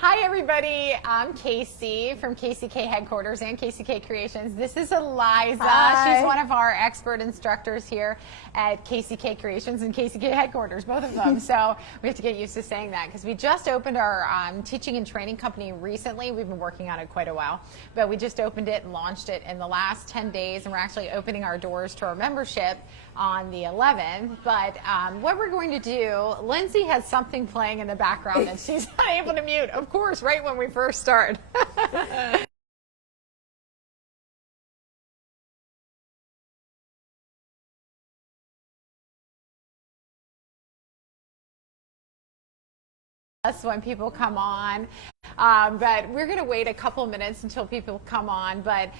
Hi, everybody. I'm Casey from KCK Headquarters and KCK Creations. This is Eliza. Hi. She's one of our expert instructors here at KCK Creations and KCK Headquarters, both of them. So we have to get used to saying that because we just opened our teaching and training company recently. We've been working on it quite a while, but we just opened it and launched it in the last 10 days, and we're actually opening our doors to our membership on the 11th. But what we're going to do, Lindsay has something playing in the background that she's not able to mute, of course, right when we first start. That's when people come on, but we're going to wait a couple minutes until people come on. But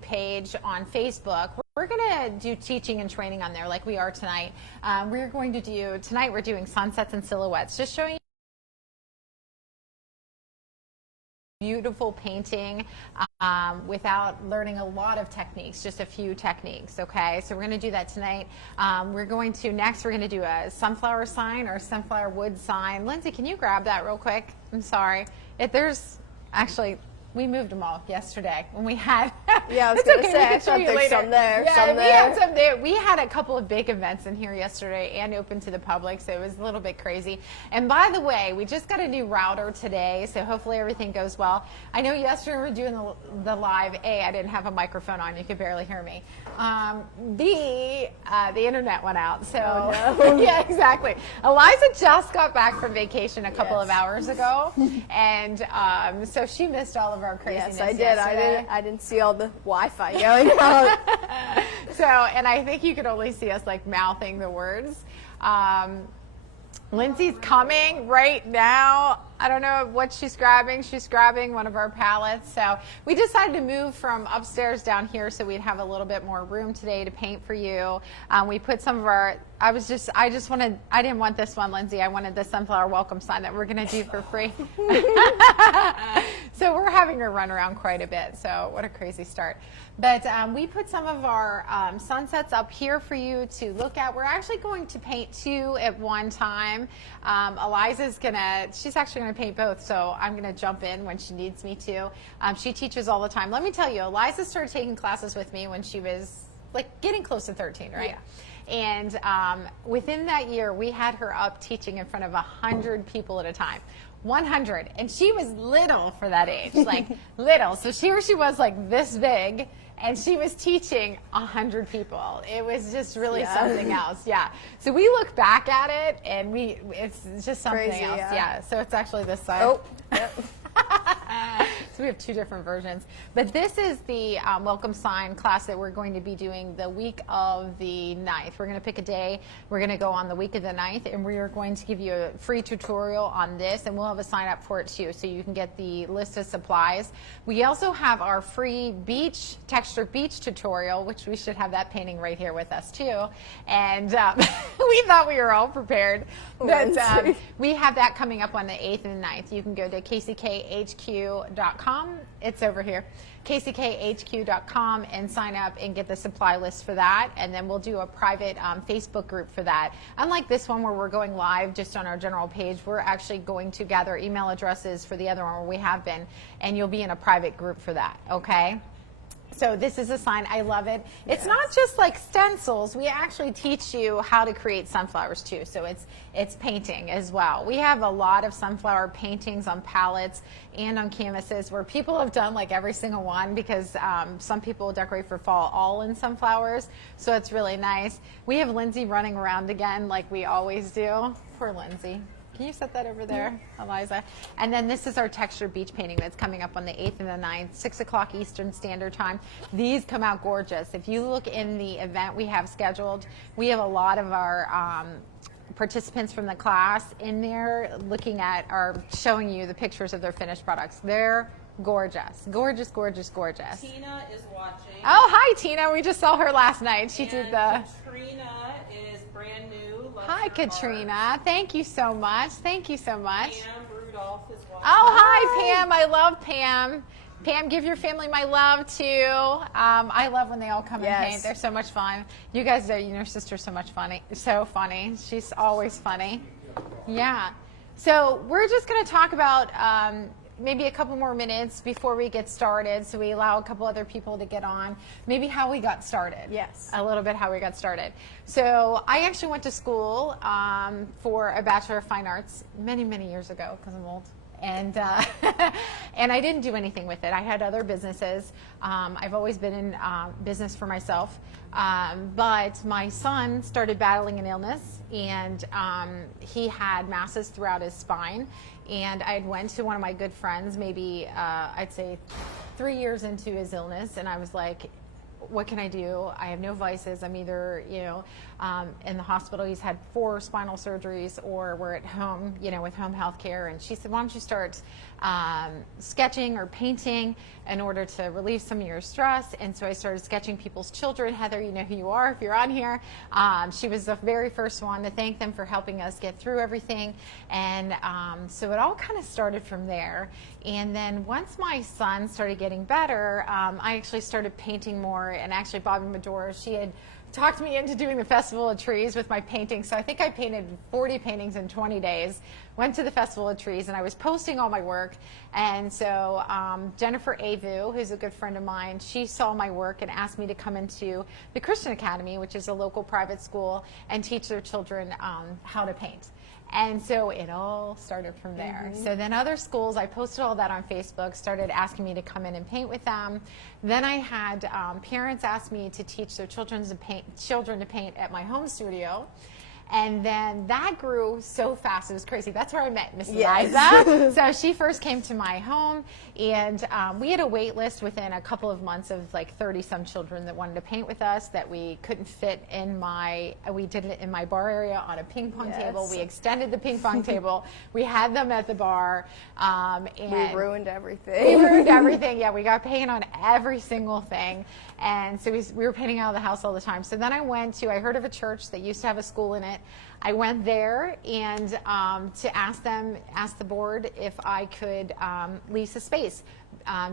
page on Facebook, we're going to do teaching and training on there like we are tonight. Tonight we're doing sunsets and silhouettes, just showing you beautiful painting without learning a lot of techniques, just a few techniques. Okay, so we're going to do that tonight. We're going to do a sunflower sign or sunflower wood sign. Lindsay, can you grab that real quick? I'm sorry. We moved them all yesterday when we had. Yeah, I was going to say, I thought there's some there. Yeah, some we there. had some there. We had a couple of big events in here yesterday and open to the public, so it was a little bit crazy. And by the way, we just got a new router today, so hopefully everything goes well. I know yesterday we were doing the live. I didn't have a microphone on; you could barely hear me. The internet went out, so oh, no. Yeah, exactly. Eliza just got back from vacation a couple of hours ago, and so she missed all of our craziness. Yes, I did. Yesterday. I didn't see all the Wi-Fi going out. So, and I think you could only see us like mouthing the words. Lindsay's coming right now. I don't know what she's grabbing. She's grabbing one of our palettes. So we decided to move from upstairs down here so we'd have a little bit more room today to paint for you. We put some of our, I didn't want this one, Lindsay. I wanted the sunflower welcome sign that we're going to do for free. So we're having her run around quite a bit. So what a crazy start. But we put some of our sunsets up here for you to look at. We're actually going to paint two at one time. She's actually going to paint both, so I'm going to jump in when she needs me to. She teaches all the time. Let me tell you, Eliza started taking classes with me when she was like getting close to 13, right? Yeah. And within that year, we had her up teaching in front of 100 people at a time. 100, and she was little for that age, like little. So here she was like this big, and she was teaching 100 people. It was just really something else. Yeah. So we look back at it, and it's just something Crazy, else. yeah. So it's actually this side. Oh. Yep. So we have two different versions. But this is the welcome sign class that we're going to be doing the week of the 9th. We're going to pick a day. We're going to go on the week of the 9th, and we are going to give you a free tutorial on this, and we'll have a sign up for it too, so you can get the list of supplies. We also have our free texture beach tutorial, which we should have that painting right here with us too. And we thought we were all prepared. But we have that coming up on the 8th and the 9th. You can go to kckhq.com. It's over here, kckhq.com, and sign up and get the supply list for that. And then we'll do a private Facebook group for that. Unlike this one where we're going live just on our general page, we're actually going to gather email addresses for the other one where we have been, and you'll be in a private group for that, okay? So this is a sign. I love it. It's not just like stencils. We actually teach you how to create sunflowers too. So it's painting as well. We have a lot of sunflower paintings on palettes and on canvases where people have done like every single one, because some people decorate for fall all in sunflowers. So it's really nice. We have Lindsay running around again like we always do. Poor Lindsay. Can you set that over there, Eliza? And then this is our texture beach painting that's coming up on the 8th and the 9th, 6 o'clock Eastern Standard Time. These come out gorgeous. If you look in the event we have scheduled, we have a lot of our participants from the class in there showing you the pictures of their finished products. They're gorgeous, gorgeous, gorgeous, gorgeous. Tina is watching. Oh, hi, Tina. We just saw her last night. She did the... Katrina is brand new. Hi, Katrina. Thank you so much. Thank you so much. Pam Rudolph is watching. Oh, hi, Pam. I love Pam. Pam, give your family my love too. I love when they all come and Yes. paint. They're so much fun. You guys, your sister's so much funny. So funny. She's always funny. Yeah. So we're just going to talk about maybe a couple more minutes before we get started, so we allow a couple other people to get on. Maybe how we got started. Yes. A little bit how we got started. So I actually went to school for a Bachelor of Fine Arts many, many years ago, because I'm old. And and I didn't do anything with it. I had other businesses. I've always been in business for myself. But my son started battling an illness, and he had masses throughout his spine. And I went to one of my good friends, maybe I'd say 3 years into his illness, and I was like, what can I do? I have no vices. I'm either, in the hospital. He's had 4 spinal surgeries, or we're at home, with home health care. And she said, why don't you start sketching or painting in order to relieve some of your stress? And so I started sketching people's children. Heather, you know who you are if you're on here. She was the very first one to thank them for helping us get through everything. And so it all kind of started from there. And then once my son started getting better, I actually started painting more. And actually, Bobby Medora, she had talked me into doing the Festival of Trees with my paintings. So I think I painted 40 paintings in 20 days, went to the Festival of Trees, and I was posting all my work. And so Jennifer Avu, who's a good friend of mine, she saw my work and asked me to come into the Christian Academy, which is a local private school, and teach their children how to paint. And so it all started from there. So then other schools, I posted all that on Facebook, started asking me to come in and paint with them. Then I had parents ask me to teach their children to paint at my home studio. And then that grew so fast, it was crazy. That's where I met Mrs. Isa. So she first came to my home, and we had a wait list within a couple of months of like 30-some children that wanted to paint with us that we couldn't fit in we did it in my bar area on a ping pong table. We extended the ping pong table. We had them at the bar. And we ruined everything. We ruined everything. Yeah, we got paint on every single thing. And so we were painting out of the house all the time. So then I heard of a church that used to have a school in it. I went there and to ask the board if I could lease a space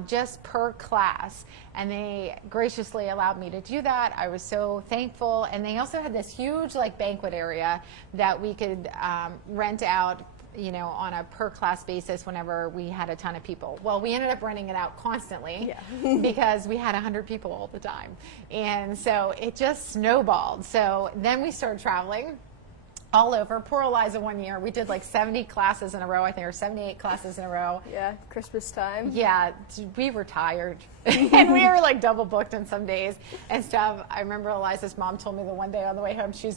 just per class. And they graciously allowed me to do that. I was so thankful. And they also had this huge banquet area that we could rent out on a per class basis whenever we had a ton of people. Well, we ended up renting it out constantly because we had 100 people all the time. And so it just snowballed. So then we started traveling all over. Poor Eliza, one year, we did 70 classes in a row, I think, or 78 classes in a row. Yeah, Christmas time. Yeah, we were tired. And we were double booked on some days and stuff. I remember Eliza's mom told me the one day on the way home, she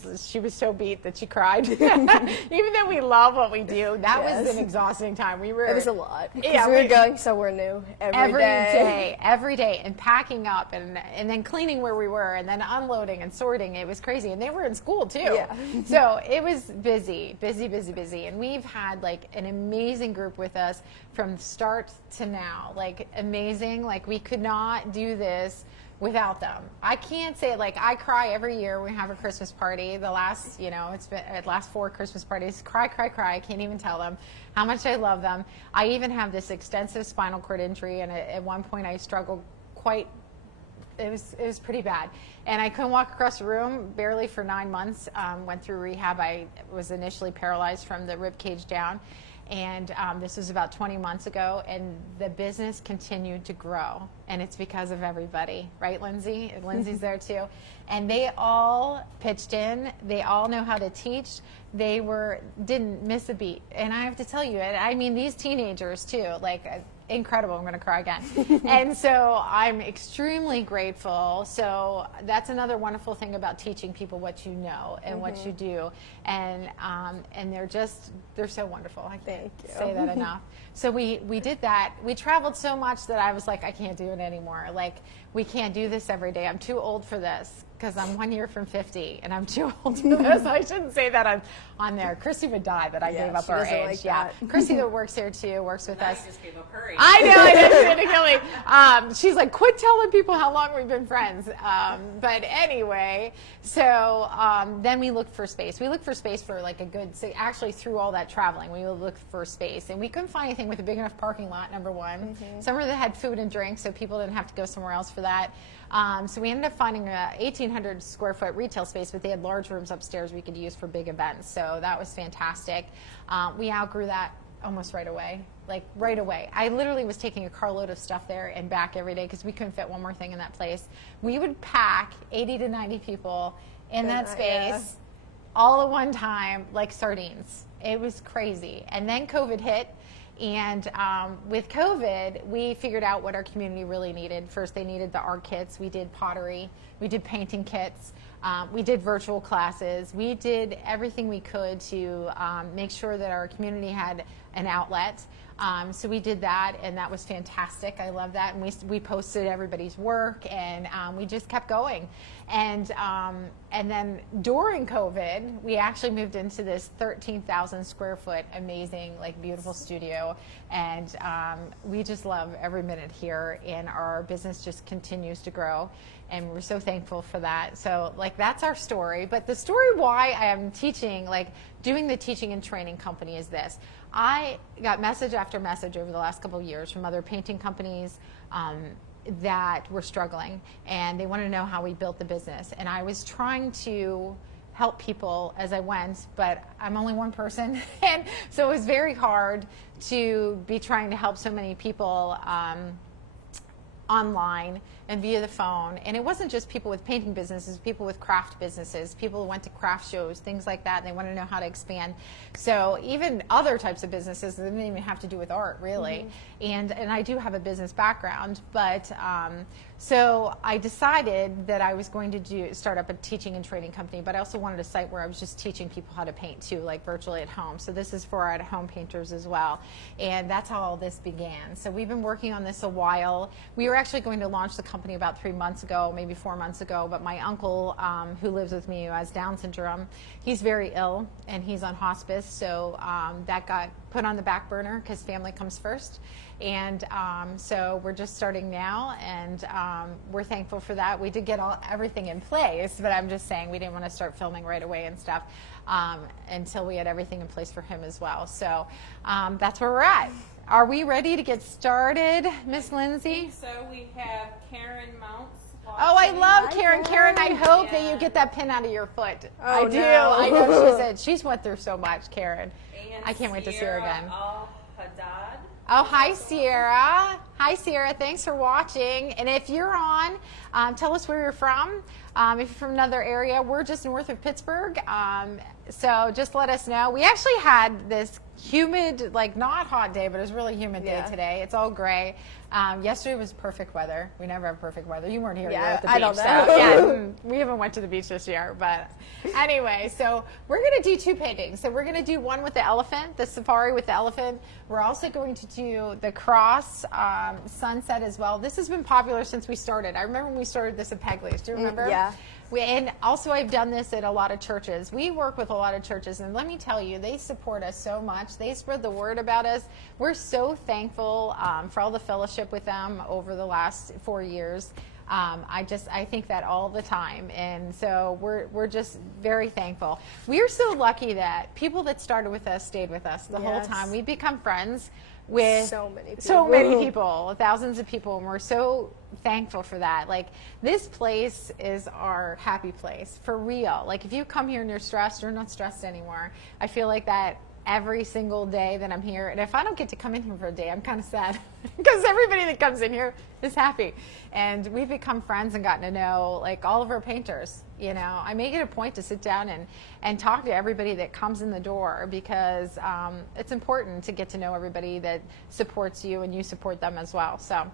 was so beat that she cried. Even though we love what we do, that was an exhausting time. It was a lot. Yeah, we were going somewhere new every day, and packing up and then cleaning where we were and then unloading and sorting. It was crazy. And they were in school too. Yeah. So it was busy. And we've had an amazing group with us from start to now. Amazing. We could not do this without them. I can't say I cry every year when we have a Christmas party. The last, it's been last 4 Christmas parties. Cry. I can't even tell them how much I love them. I even have this extensive spinal cord injury, and at one point I struggled quite. It was pretty bad, and I couldn't walk across the room barely for 9 months. Went through rehab. I was initially paralyzed from the rib cage down. And this was about 20 months ago, and the business continued to grow. And it's because of everybody, right, Lindsay? Lindsay's there too. And they all pitched in. They all know how to teach. They didn't miss a beat. And I have to tell you, I mean, these teenagers too, incredible. I'm going to cry again. And so I'm extremely grateful. So that's another wonderful thing about teaching people what you know and what you do. And they're so wonderful. I can't say that enough. So we did that. We traveled so much that I was I can't do it anymore. we can't do this every day. I'm too old for this because I'm 1 year from 50 and I'm too old for this. I shouldn't say that on there. Chrissy would die that I gave up she our doesn't age. like yeah. that. Chrissy that works here too, works with I us. just gave up her age. I know, I know, she's gonna kill me. She's like, quit telling people how long we've been friends. But anyway, so then we looked for space. We looked for space for like a good, actually through all that traveling, we looked for space. And we couldn't find anything with a big enough parking lot, number one. Somewhere that had food and drink so people didn't have to go somewhere else for that. So we ended up finding a 1,800 square foot retail space, but they had large rooms upstairs we could use for big events. So that was fantastic. We outgrew that almost right away. Like right away. I literally was taking a carload of stuff there and back every day because we couldn't fit one more thing in that place. We would pack 80 to 90 people in that space all at one time like sardines. It was crazy. And then COVID hit. And with COVID, we figured out what our community really needed. First, they needed the art kits. We did pottery. We did painting kits. We did virtual classes. We did everything we could to make sure that our community had an outlet. So we did that, and that was fantastic. I love that. And we posted everybody's work, and we just kept going. And then during COVID, we actually moved into this 13,000 square foot, amazing, like beautiful studio. And we just love every minute here, and our business just continues to grow. And we're so thankful for that. So like that's our story. But the story why I am teaching, like doing the teaching and training company is this. I got message after message over the last couple of years from other painting companies that were struggling, and they wanted to know how we built the business. And I was trying to help people as I went, but I'm only one person. And so it was very hard to be trying to help so many people online and via the phone. And it wasn't just people with painting businesses, people with craft businesses, people who went to craft shows, things like that, and they want to know how to expand. So even other types of businesses that didn't even have to do with art, really. And I do have a business background, but so I decided that I was going to start up a teaching and training company, but I also wanted a site where I was just teaching people how to paint too, like virtually at home. So this is for our at-home painters as well. And that's how all this began. So we've been working on this a while. We were actually going to launch the company about 3 months ago, maybe 4 months ago, but my uncle who lives with me, who has Down syndrome, he's very ill and he's on hospice. So that got put on the back burner because family comes first. And so we're just starting now, and we're thankful for that. We did get everything in place, but I'm just saying we didn't want to start filming right away and stuff until we had everything in place for him as well. So that's where we're at. Are we ready to get started, Miss Lindsay? So we have Karen Mounts. Oh, I love Hi, Karen. Karen. Karen, I hope that you get that pin out of your foot. Oh, I do. no. I know she's went through so much, Karen. And I can't wait to see her again. Al-Haddad. Oh, hi, Sierra. Hi, Sierra. Thanks for watching. And if you're on, tell us where you're from. If you're from another area, we're just north of Pittsburgh. So just let us know. We actually had this humid, like not hot day, but it was really humid day today. It's all gray. Yesterday was perfect weather. We never have perfect weather. You weren't here. Yeah, you were at the I beach. don't So, know. yeah, we haven't went to the beach this year. But anyway, so we're going to do 2 paintings. So we're going to do one with the elephant, the safari with the elephant. We're also going to do the cross sunset as well. This has been popular since we started. I remember when we started this at Pegley's. Do you remember? Yeah. And also I've done this at a lot of churches. We work with a lot of churches, and let me tell you, they support us so much. They spread the word about us. We're so thankful for all the fellowship with them over the last 4 years. I think that all the time, and so we're just very thankful. We are so lucky that people that started with us stayed with us the whole time. We've become friends with so many people, thousands of people, and we're so thankful for that. Like, this place is our happy place for real. Like, if you come here and you're stressed, you're not stressed anymore. I feel like that every single day that I'm here. And if I don't get to come in here for a day, I'm kind of sad because everybody that comes in here is happy. And we've become friends and gotten to know like all of our painters. You know, I make it a point to sit down and talk to everybody that comes in the door because it's important to get to know everybody that supports you and you support them as well. So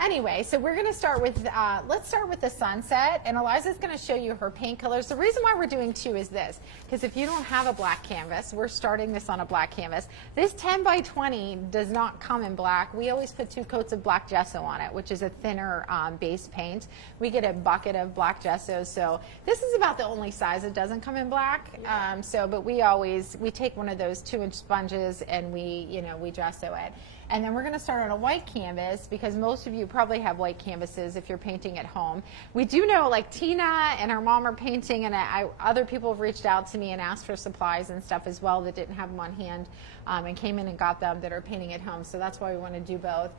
Anyway, so we're going to start with, let's start with the sunset, and Eliza's going to show you her paint colors. The reason why we're doing two is this, because if you don't have a black canvas, we're starting this on a black canvas. This 10 by 20 does not come in black. We always put 2 coats of black gesso on it, which is a thinner base paint. We get a bucket of black gesso, so this is about the only size that doesn't come in black. But we take one of those 2-inch sponges and we gesso it. And then we're going to start on a white canvas because most of you probably have white canvases if you're painting at home. We do know like Tina and her mom are painting, and other people have reached out to me and asked for supplies and stuff as well that didn't have them on hand and came in and got them that are painting at home. So that's why we want to do both.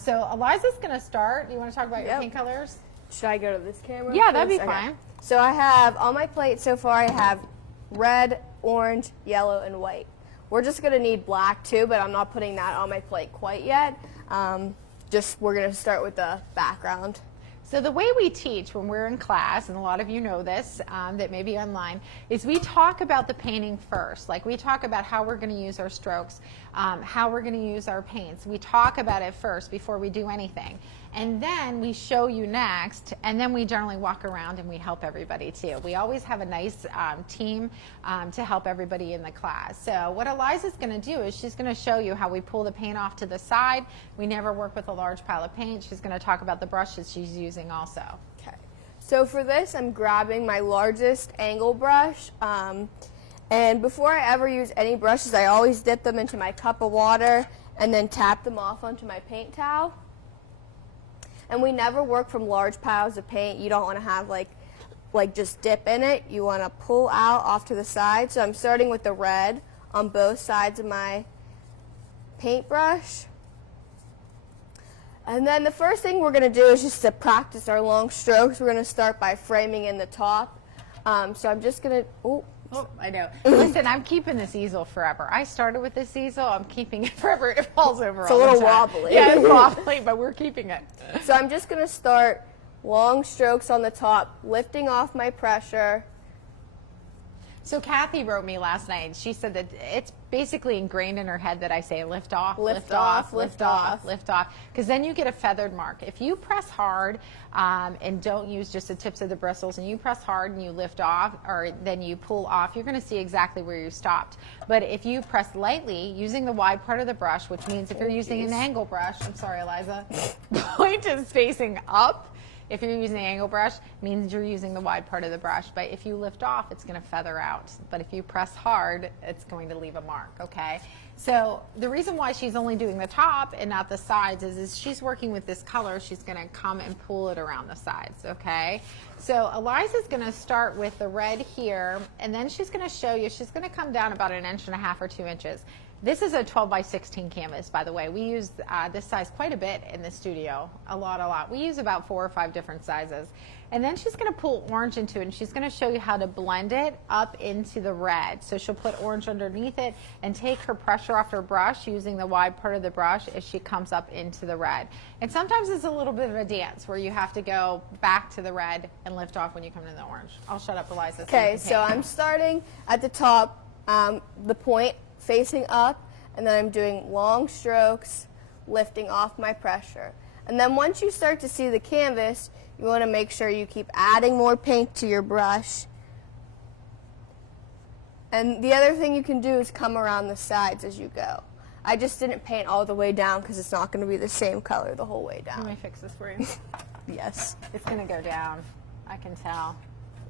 So Eliza's going to start. You want to talk about your paint colors? Should I go to this camera? Yeah, that'd be Okay. fine. So I have on my plate so far, I have red, orange, yellow, and white. We're just going to need black too, but I'm not putting that on my plate quite yet. We're going to start with the background. So the way we teach when we're in class, and a lot of you know this that may be online, is we talk about the painting first. Like we talk about how we're going to use our strokes, how we're going to use our paints. We talk about it first before we do anything. And then we show you next, and then we generally walk around and we help everybody too. We always have a nice team to help everybody in the class. So what Eliza's going to do is she's going to show you how we pull the paint off to the side. We never work with a large pile of paint. She's going to talk about the brushes she's using also. Okay. So for this, I'm grabbing my largest angle brush. And before I ever use any brushes, I always dip them into my cup of water and then tap them off onto my paint towel. And we never work from large piles of paint. You don't want to have like just dip in it. You want to pull out off to the side. So I'm starting with the red on both sides of my paintbrush. And then the first thing we're going to do is just to practice our long strokes. We're going to start by framing in the top. So I'm just going to, Oh, I know. Listen, I'm keeping this easel forever. I started with this easel. I'm keeping it forever. It falls over It's all a little the time. wobbly. Yeah, it's wobbly, but we're keeping it. So I'm just going to start long strokes on the top, lifting off my pressure. So Kathy wrote me last night. She said that it's basically ingrained in her head that I say lift off, Lift off, lift off. lift off, because then you get a feathered mark. If you press hard and don't use just the tips of the bristles, and you press hard and you lift off, or then you pull off, you're going to see exactly where you stopped. But if you press lightly, using the wide part of the brush, which means if you're using an angle brush, I'm sorry, Eliza, point is facing up. If you're using the angle brush, it means you're using the wide part of the brush. But if you lift off, it's going to feather out. But if you press hard, it's going to leave a mark, okay? So the reason why she's only doing the top and not the sides is she's working with this color. She's going to come and pull it around the sides, okay? So Eliza's going to start with the red here, and then she's going to show you, she's going to come down about 1.5 inches or 2 inches. This is a 12 by 16 canvas, by the way. We use this size quite a bit in the studio, a lot. We use about 4 or 5 different sizes. And then she's going to pull orange into it, and she's going to show you how to blend it up into the red. So she'll put orange underneath it and take her pressure off her brush using the wide part of the brush as she comes up into the red. And sometimes it's a little bit of a dance where you have to go back to the red and lift off when you come to the orange. I'll shut up, Eliza. Okay, so I'm starting at the top, the point facing up, and then I'm doing long strokes, lifting off my pressure. And then once you start to see the canvas, you want to make sure you keep adding more paint to your brush. And the other thing you can do is come around the sides as you go. I just didn't paint all the way down because it's not going to be the same color the whole way Let down. me fix this for you. Yes. It's going to go down. I can tell.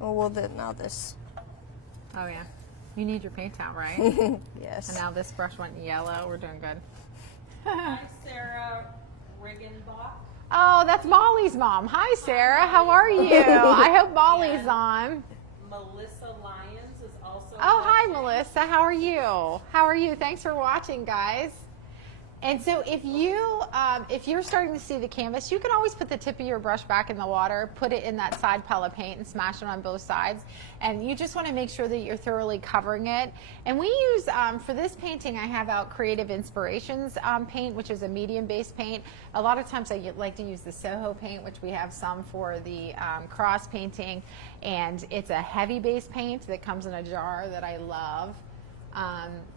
Oh, well, then now this. Oh, yeah. You need your paint towel, right? Yes. And now this brush went yellow. We're doing good. Hi, Sarah Riggenbach. Oh, that's Molly's mom. Hi, Sarah. How are you? I hope Molly's on. Melissa Lyons is also. Oh, hi, watching. Melissa. How are you? How are you? Thanks for watching, guys. And so if you're starting to see the canvas, you can always put the tip of your brush back in the water, put it in that side pile of paint and smash it on both sides. And you just want to make sure that you're thoroughly covering it. And we use, for this painting, I have out Creative Inspirations paint, which is a medium base paint. A lot of times I like to use the Soho paint, which we have some for the cross painting. And it's a heavy base paint that comes in a jar that I love.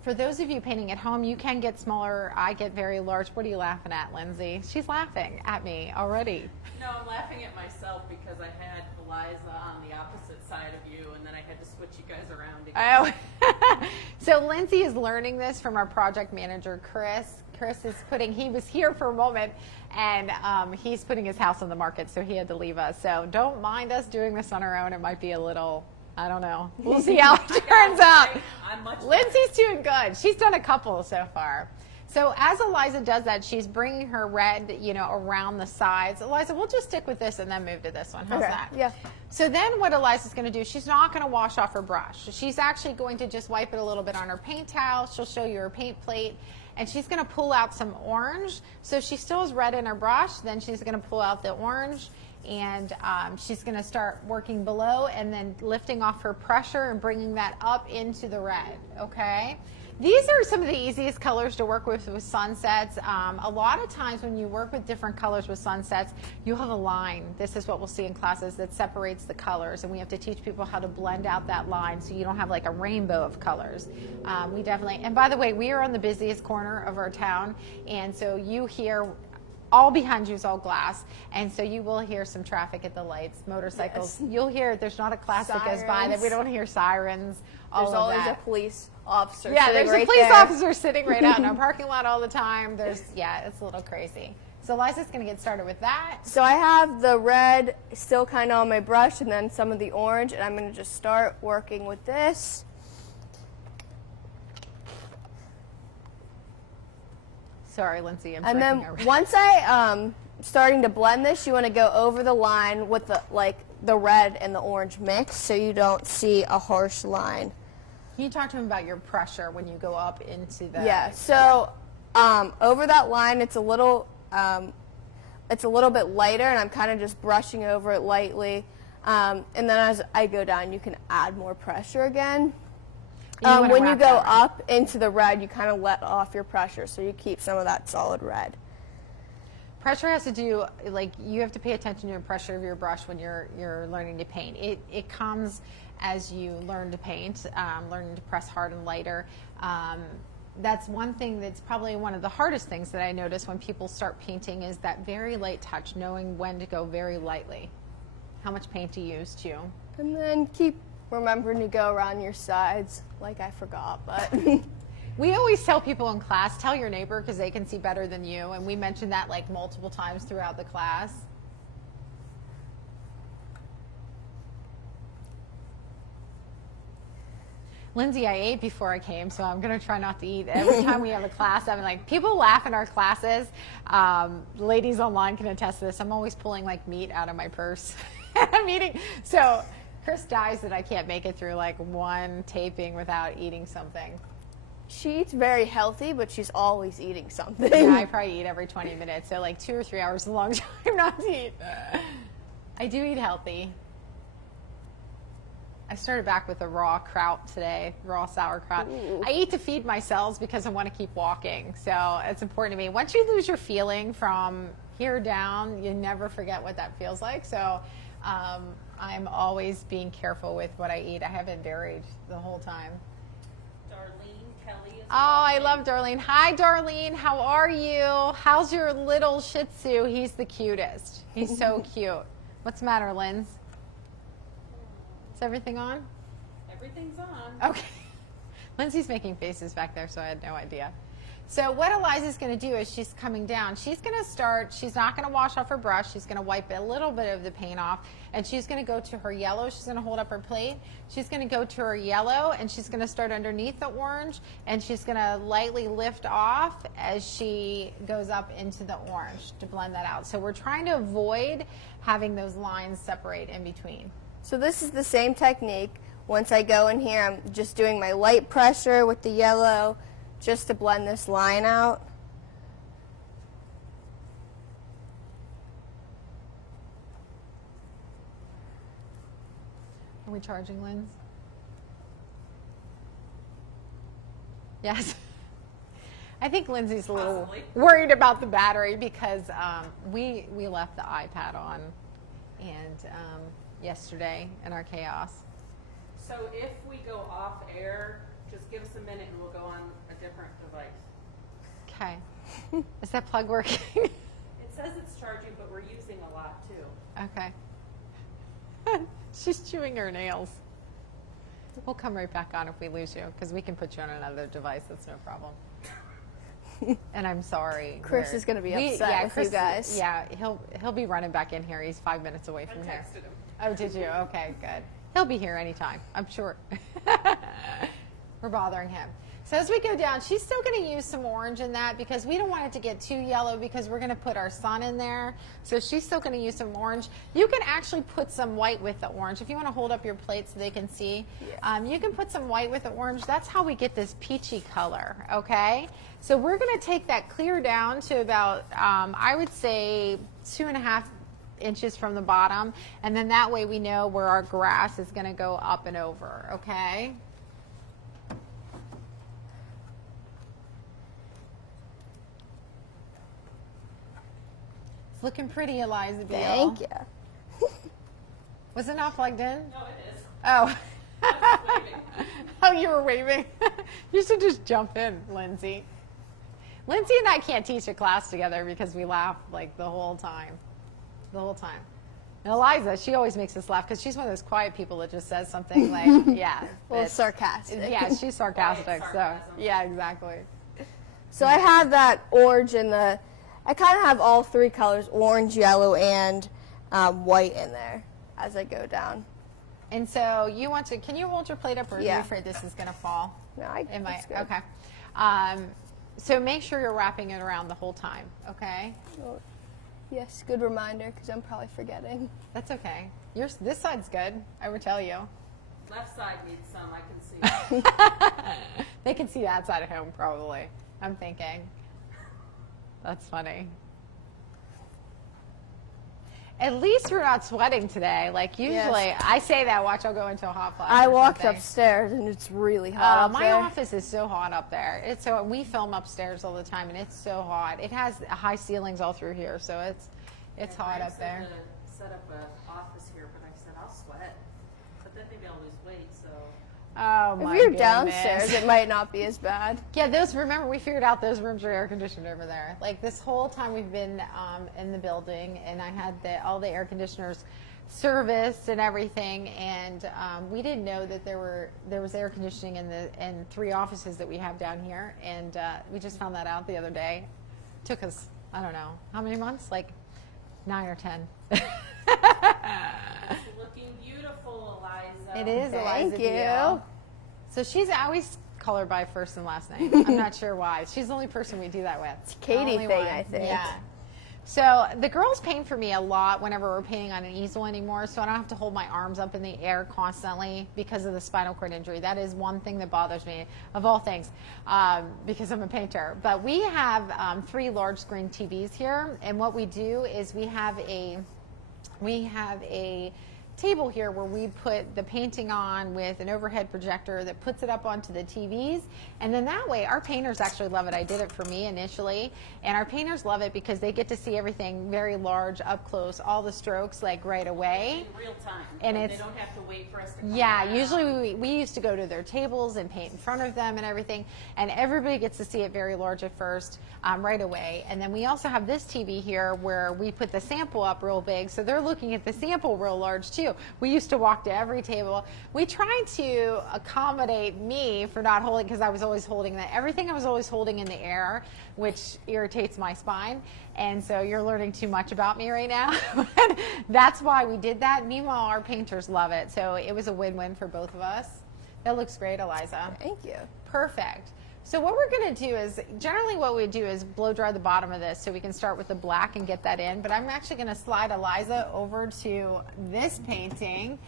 For those of you painting at home, you can get smaller. I get very large. What are you laughing at, Lindsay? She's laughing at me already. No, I'm laughing at myself because I had Eliza on the opposite side of you, and then I had to switch you guys around again. Oh. So Lindsay is learning this from our project manager, Chris. Chris is he was here for a moment, and he's putting his house on the market, so he had to leave us. So don't mind us doing this on our own. It might be a little, I don't know. We'll see how it turns out. I'm much Lindsay's doing good. She's done a couple so far. So as Eliza does that, she's bringing her red, around the sides. Eliza, we'll just stick with this and then move to this one. How's that? Yeah. So then what Eliza's going to do, she's not going to wash off her brush. She's actually going to just wipe it a little bit on her paint towel. She'll show you her paint plate. And she's going to pull out some orange. So she still has red in her brush. Then she's going to pull out the orange. And she's going to start working below and then lifting off her pressure and bringing that up into the red, okay? These are some of the easiest colors to work with sunsets. A lot of times when you work with different colors with sunsets, you have a line. This is what we'll see in classes that separates the colors, and we have to teach people how to blend out that line so you don't have like a rainbow of colors. We definitely, and by the way, we are on the busiest corner of our town, and so you hear all behind you is all glass, and so you will hear some traffic at the lights, motorcycles. Yes. You'll hear, there's not a class that goes by that we don't hear sirens, all There's of always that. a police officer. Yeah, sitting there's right a police there. officer sitting right out in our parking lot all the time. It's a little crazy. So Liza's going to get started with that. So I have the red still kind of on my brush and then some of the orange, and I'm going to just start working with this. Sorry, Lindsay, I'm And then breaking our once I starting to blend this, you want to go over the line with the red and the orange mix so you don't see a harsh line. Can you talk to him about your pressure when you go up into the... Yeah, so over that line, it's a little bit lighter, and I'm kind of just brushing over it lightly. And then as I go down, you can add more pressure again. wanna When you wrap go that around. up into the red, you kind of let off your pressure, so you keep some of that solid red. Pressure has to do, you have to pay attention to your pressure of your brush when you're learning to paint. It comes as you learn to paint, learning to press hard and lighter. That's one thing that's probably one of the hardest things that I notice when people start painting is that very light touch, knowing when to go very lightly. How much paint to use too. And then keep remembering to go around your sides, like I forgot, but... We always tell people in class, tell your neighbor because they can see better than you. And we mention that multiple times throughout the class. Lindsay, I ate before I came, so I'm going to try not to eat. Every time we have a class, I'm like, people laugh in our classes. Ladies online can attest to this. I'm always pulling meat out of my purse. I'm eating. So Chris dies that I can't make it through one taping without eating something. She eats very healthy, but she's always eating something. Yeah, I probably eat every 20 minutes, so 2 or 3 hours is a long time not to eat. I do eat healthy. I started back with a raw kraut today, raw sauerkraut. Ooh. I eat to feed my cells because I want to keep walking, so it's important to me. Once you lose your feeling from here down, you never forget what that feels like, so I'm always being careful with what I eat. I haven't varied the whole time. Darlene Kelly is Oh, I love Darlene. Hi, Darlene. How are you? How's your little Shih Tzu? He's the cutest. He's so cute. What's the matter, Linz? Is everything on? Everything's on. Okay. Lindsay's making faces back there, so I had no idea. So what Eliza's going to do is she's coming down. She's going to start, she's not going to wash off her brush. She's going to wipe a little bit of the paint off, and she's going to go to her yellow. She's going to hold up her plate. She's going to go to her yellow, and she's going to start underneath the orange, and she's going to lightly lift off as she goes up into the orange to blend that out. So we're trying to avoid having those lines separate in between. So this is the same technique. Once I go in here, I'm just doing my light pressure with the yellow just to blend this line out. Are we charging, Linz? Yes. I think Lindsay's a little Possibly. worried about the battery because we left the iPad on yesterday in our chaos. So if we go off air, Just give us a minute and we'll go on a different device. Okay. Is that plug working? It says it's charging, but we're using a lot too. Okay. She's chewing her nails. We'll come right back on if we lose you, because we can put you on another device. That's no problem. And I'm sorry. Chris is gonna be upset with you guys. Yeah, he'll be running back in here. He's 5 minutes away I from here. texted him. Oh, did you? Okay, good. He'll be here anytime, I'm sure. We're bothering him. So as we go down, she's still going to use some orange in that because we don't want it to get too yellow because we're going to put our sun in there. So she's still going to use some orange. You can actually put some white with the orange. If you want to hold up your plate so they can see, you can put some white with the orange. That's how we get this peachy color, okay? So we're going to take that clear down to about, I would say, 2.5 inches from the bottom. And then that way we know where our grass is going to go up and over, okay? Looking pretty, Eliza Beale. Thank you. Was it not plugged in? No, it is. Oh. I was waving. Oh, you were waving. You should just jump in, Lindsay. Lindsay and I can't teach a class together because we laugh like the whole time. The whole time. And Eliza, she always makes us laugh because she's one of those quiet people that just says something like, yeah. A little sarcastic. Yeah, she's sarcastic. Quiet So, sarcasm. yeah, exactly. So I have that orange and I kind of have all three colors, orange, yellow, and white in there as I go down. And so you want to, can you hold your plate up or are you Yeah. afraid this is going to fall? No, it's good. Okay. So make sure you're wrapping it around the whole time, okay? Oh, yes, good reminder because I'm probably forgetting. That's okay. This side's good, I would tell you. Left side needs some, I can see. They can see that side at home, probably. I'm thinking. That's funny. At least we're not sweating today. Like usually, Yes. I say that. Watch, I'll go into a hot flash. I or walked something. upstairs and it's really hot up My there. office is so hot up there. It's so we film upstairs all the time, and it's so hot. It has high ceilings all through here, so it's hot Greg up said there. to set up an office here, but I said I'll sweat. But then maybe I'll lose weight, so. Oh If my you're goodness. downstairs, it might not be as bad. Yeah, remember we figured out those rooms are air conditioned over there. Like this whole time we've been in the building, and I had all the air conditioners serviced and everything, and we didn't know that there was air conditioning in 3 offices that we have down here, and we just found that out the other day. Took us, I don't know, how many months? Like 9 or 10. Looking beautiful, Eliza. It is Thank Eliza you. Beale. So she's always colored by first and last name. I'm not sure why. She's the only person we do that with. It's Katie thing, I think. Yeah. So the girls paint for me a lot whenever we're painting on an easel anymore, so I don't have to hold my arms up in the air constantly because of the spinal cord injury. That is one thing that bothers me, of all things, because I'm a painter. But we have 3 large screen TVs here, and what we do is we have a table here where we put the painting on with an overhead projector that puts it up onto the TVs, and then that way our painters actually love it. I did it for me initially, and our painters love it because they get to see everything very large, up close, all the strokes like right away. In real time. And Like, it's- they don't have to wait for us to come Yeah, around. usually we used to go to their tables and paint in front of them and everything, and everybody gets to see it very large at first, right away. And then we also have this TV here where we put the sample up real big, so they're looking at the sample real large too. We used to walk to every table. We tried to accommodate me for not holding, because I was always holding everything I was always holding in the air, which irritates my spine. And so you're learning too much about me right now. That's why we did that. Meanwhile, our painters love it. So it was a win-win for both of us. That looks great, Eliza. Thank you. Perfect. So what we're going to do is, generally what we do is blow dry the bottom of this so we can start with the black and get that in. But I'm actually going to slide Eliza over to this painting.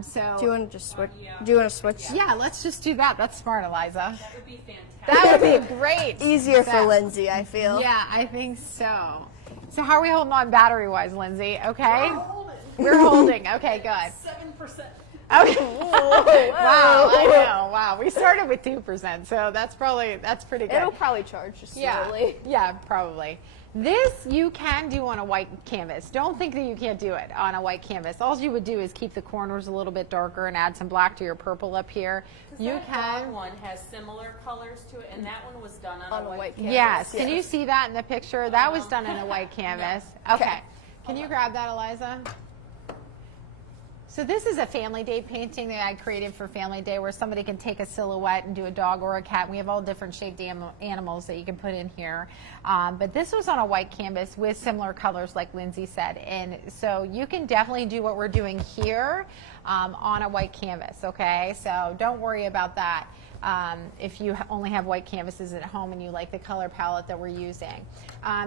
So Do you want to just switch? Yeah. Do you want to switch? yeah, let's just do that. That's smart, Eliza. That would be fantastic. That would be great. Easier for So- Lindsay, I feel. Yeah, I think so. So how are we holding on battery-wise, Lindsay? Okay? We're holding. We're holding. Okay, good. 7%. Okay. Wow, I know. Wow, we started with 2%, so that's pretty good. It'll probably charge just slowly. Yeah, probably. This you can do on a white canvas. Don't think that you can't do it on a white canvas. All you would do is keep the corners a little bit darker and add some black to your purple up here. You That can. one has similar colors to it, and that one was done on a white canvas. Yes. Can you see that in the picture? That was done in a white canvas. Okay. Can you grab that, Eliza? So this is a Family Day painting that I created for Family Day where somebody can take a silhouette and do a dog or a cat. We have all different shaped animals that you can put in here. But this was on a white canvas with similar colors like Lindsay said. And so you can definitely do what we're doing here on a white canvas, okay? So don't worry about that. If you only have white canvases at home and you like the color palette that we're using.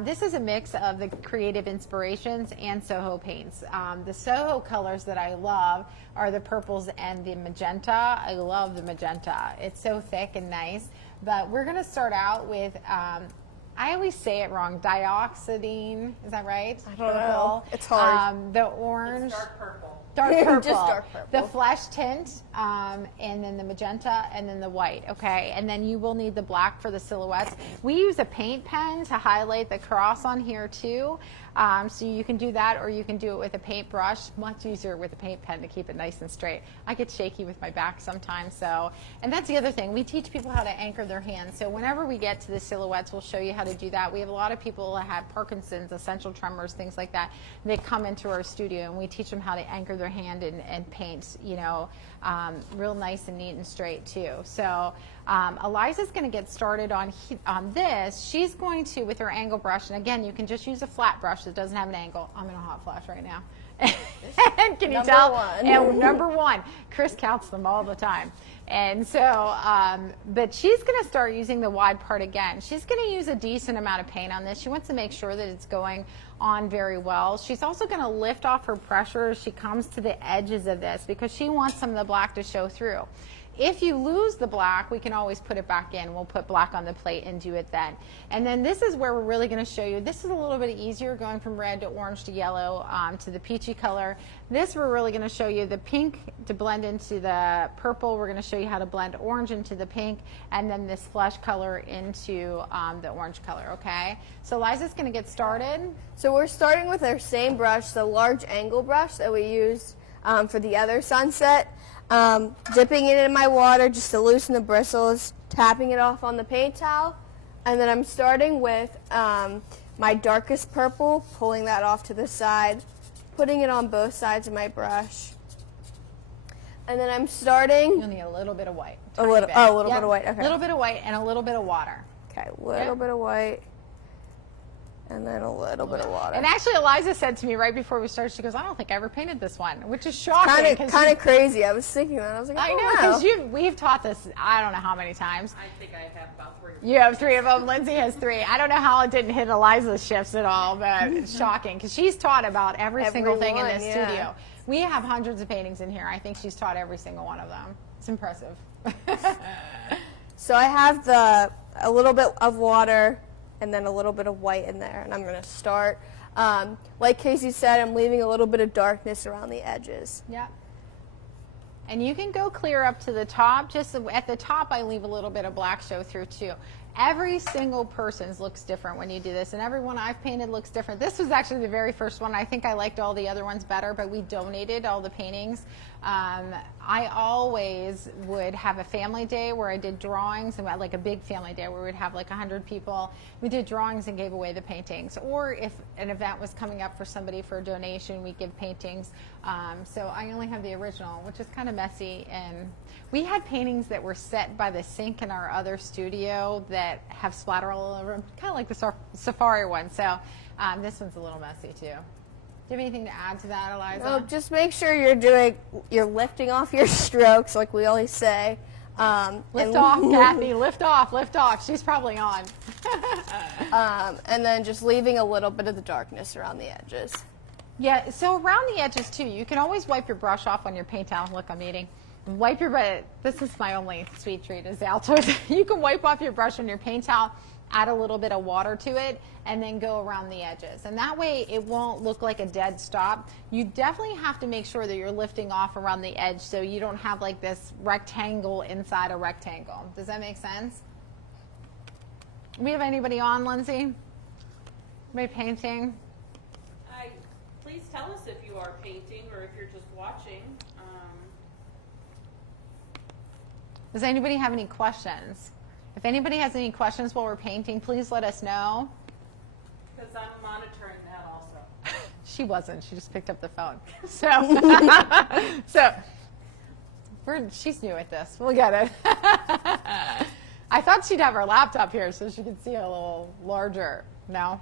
This is a mix of the Creative Inspirations and Soho paints. The Soho colors that I love are the purples and the magenta. I love the magenta. It's so thick and nice. But we're going to start out with, I always say it wrong, dioxidine. Is that right? I don't know. It's hard. The orange. It's dark purple. Dark purple. Just dark purple. The flesh tint, and then the magenta, and then the white, okay? And then you will need the black for the silhouettes. We use a paint pen to highlight the cross on here too. So you can do that, or you can do it with a paintbrush. Much easier with a paint pen to keep it nice and straight. I get shaky with my back sometimes, so. And that's the other thing. We teach people how to anchor their hands. So whenever we get to the silhouettes, we'll show you how to do that. We have a lot of people that have Parkinson's, essential tremors, things like that. They come into our studio, and we teach them how to anchor their hand and paint, you know, real nice and neat and straight too. So Eliza's going to get started on this. She's going to, with her angle brush, and again, you can just use a flat brush that doesn't have an angle. I'm in a hot flash right now. And can you tell? One. And number one, Chris counts them all the time. And so, but she's going to start using the wide part again. She's going to use a decent amount of paint on this. She wants to make sure that it's going on very well. She's also going to lift off her pressure as she comes to the edges of this because she wants some of the black to show through. If you lose the black, we can always put it back in. We'll put black on the plate and do it then. And then this is where we're really going to show you. This is a little bit easier going from red to orange to yellow to the peachy color. This we're really going to show you the pink to blend into the purple. We're going to show you how to blend orange into the pink and then this flesh color into the orange color, okay? So Liza's going to get started. So we're starting with our same brush, the large angle brush that we used for the other sunset. Dipping it in my water just to loosen the bristles, tapping it off on the paint towel, and then I'm starting with my darkest purple, pulling that off to the side, putting it on both sides of my brush, and then I'm starting You'll need a little bit of white. a little bit of white. Okay, A little bit of white and a little bit of water. okay, a little bit of white, and then a little bit of water. And actually, Eliza said to me right before we started, she goes, I don't think I ever painted this one, which is shocking. Kind of crazy. I was thinking that. I was like, I oh, know, wow. because we've taught this, I don't know how many times. I think I have about 3. You have 3 of them. Lindsay has 3. I don't know how it didn't hit Eliza's shifts at all, but it's shocking because she's taught about every single thing in one, this yeah. studio. We have hundreds of paintings in here. I think she's taught every single one of them. It's impressive. So I have a little bit of water and then a little bit of white in there, and I'm going to start. Like Casey said, I'm leaving a little bit of darkness around the edges. Yeah. And you can go clear up to the top. Just at the top, I leave a little bit of black show through too. Every single person's looks different when you do this, and every one I've painted looks different. This was actually the very first one. I think I liked all the other ones better, but we donated all the paintings. I always would have a family day where I did drawings, and like a big family day where we'd have like 100 people. We did drawings and gave away the paintings. Or if an event was coming up for somebody for a donation, we give paintings. So I only have the original, which is kind of messy. And we had paintings that were set by the sink in our other studio that have splatter all over them, kind of like the safari one. So this one's a little messy too. Do you have anything to add to that, Eliza? Oh, just make sure you're lifting off your strokes, like we always say. Lift off, Kathy. Lift off. Lift off. She's probably on. And then just leaving a little bit of the darkness around the edges. Yeah, so around the edges too, you can always wipe your brush off on your paint towel. Look, I'm eating. Wipe your brush. This is my only sweet treat is Altoids. You can wipe off your brush on your paint towel add a little bit of water to it, and then go around the edges. And that way it won't look like a dead stop. You definitely have to make sure that you're lifting off around the edge so you don't have like this rectangle inside a rectangle. Does that make sense? We have anybody on, Lindsay? Anybody painting? Please tell us if you are painting or if you're just watching. Does anybody have any questions? If anybody has any questions while we're painting, please let us know. Because I'm monitoring that also. She wasn't. She just picked up the phone. So, she's new at this. We'll get it. I thought she'd have her laptop here so she could see a little larger. No?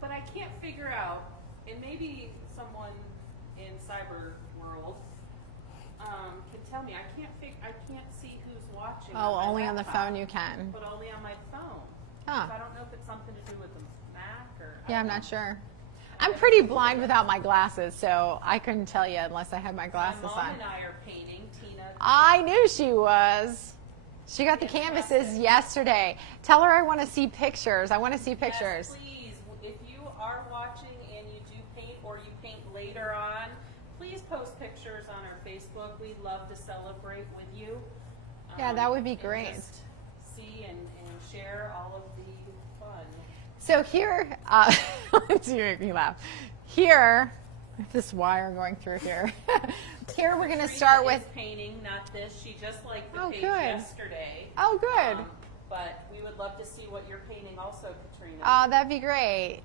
But I can't figure out, and maybe someone in cyber world can tell me. I can't see who's watching. Oh, on my only on the laptop, phone you can. But only on my phone. Huh. So I don't know if it's something to do with the Mac or. I Yeah, don't I'm not know. sure. I'm pretty blind without my glasses, so I couldn't tell you unless I had my My glasses mom on. and I are painting. Tina. I knew she was. She got the canvases yesterday. Tell her I want to see pictures. I want to see pictures. Yes, please. If you are watching and you do paint or you paint later on, please post pictures on our Facebook. We'd love to celebrate with you. Yeah, that would be and great. just see and share all of the fun. So here, you make me laugh. Here, this wire going through here. Here we're going to start Katrina with. is painting, not this. She just liked the Oh, page good. yesterday. Oh, good. But we would love to see what you're painting also, Katrina. Oh, that'd be great.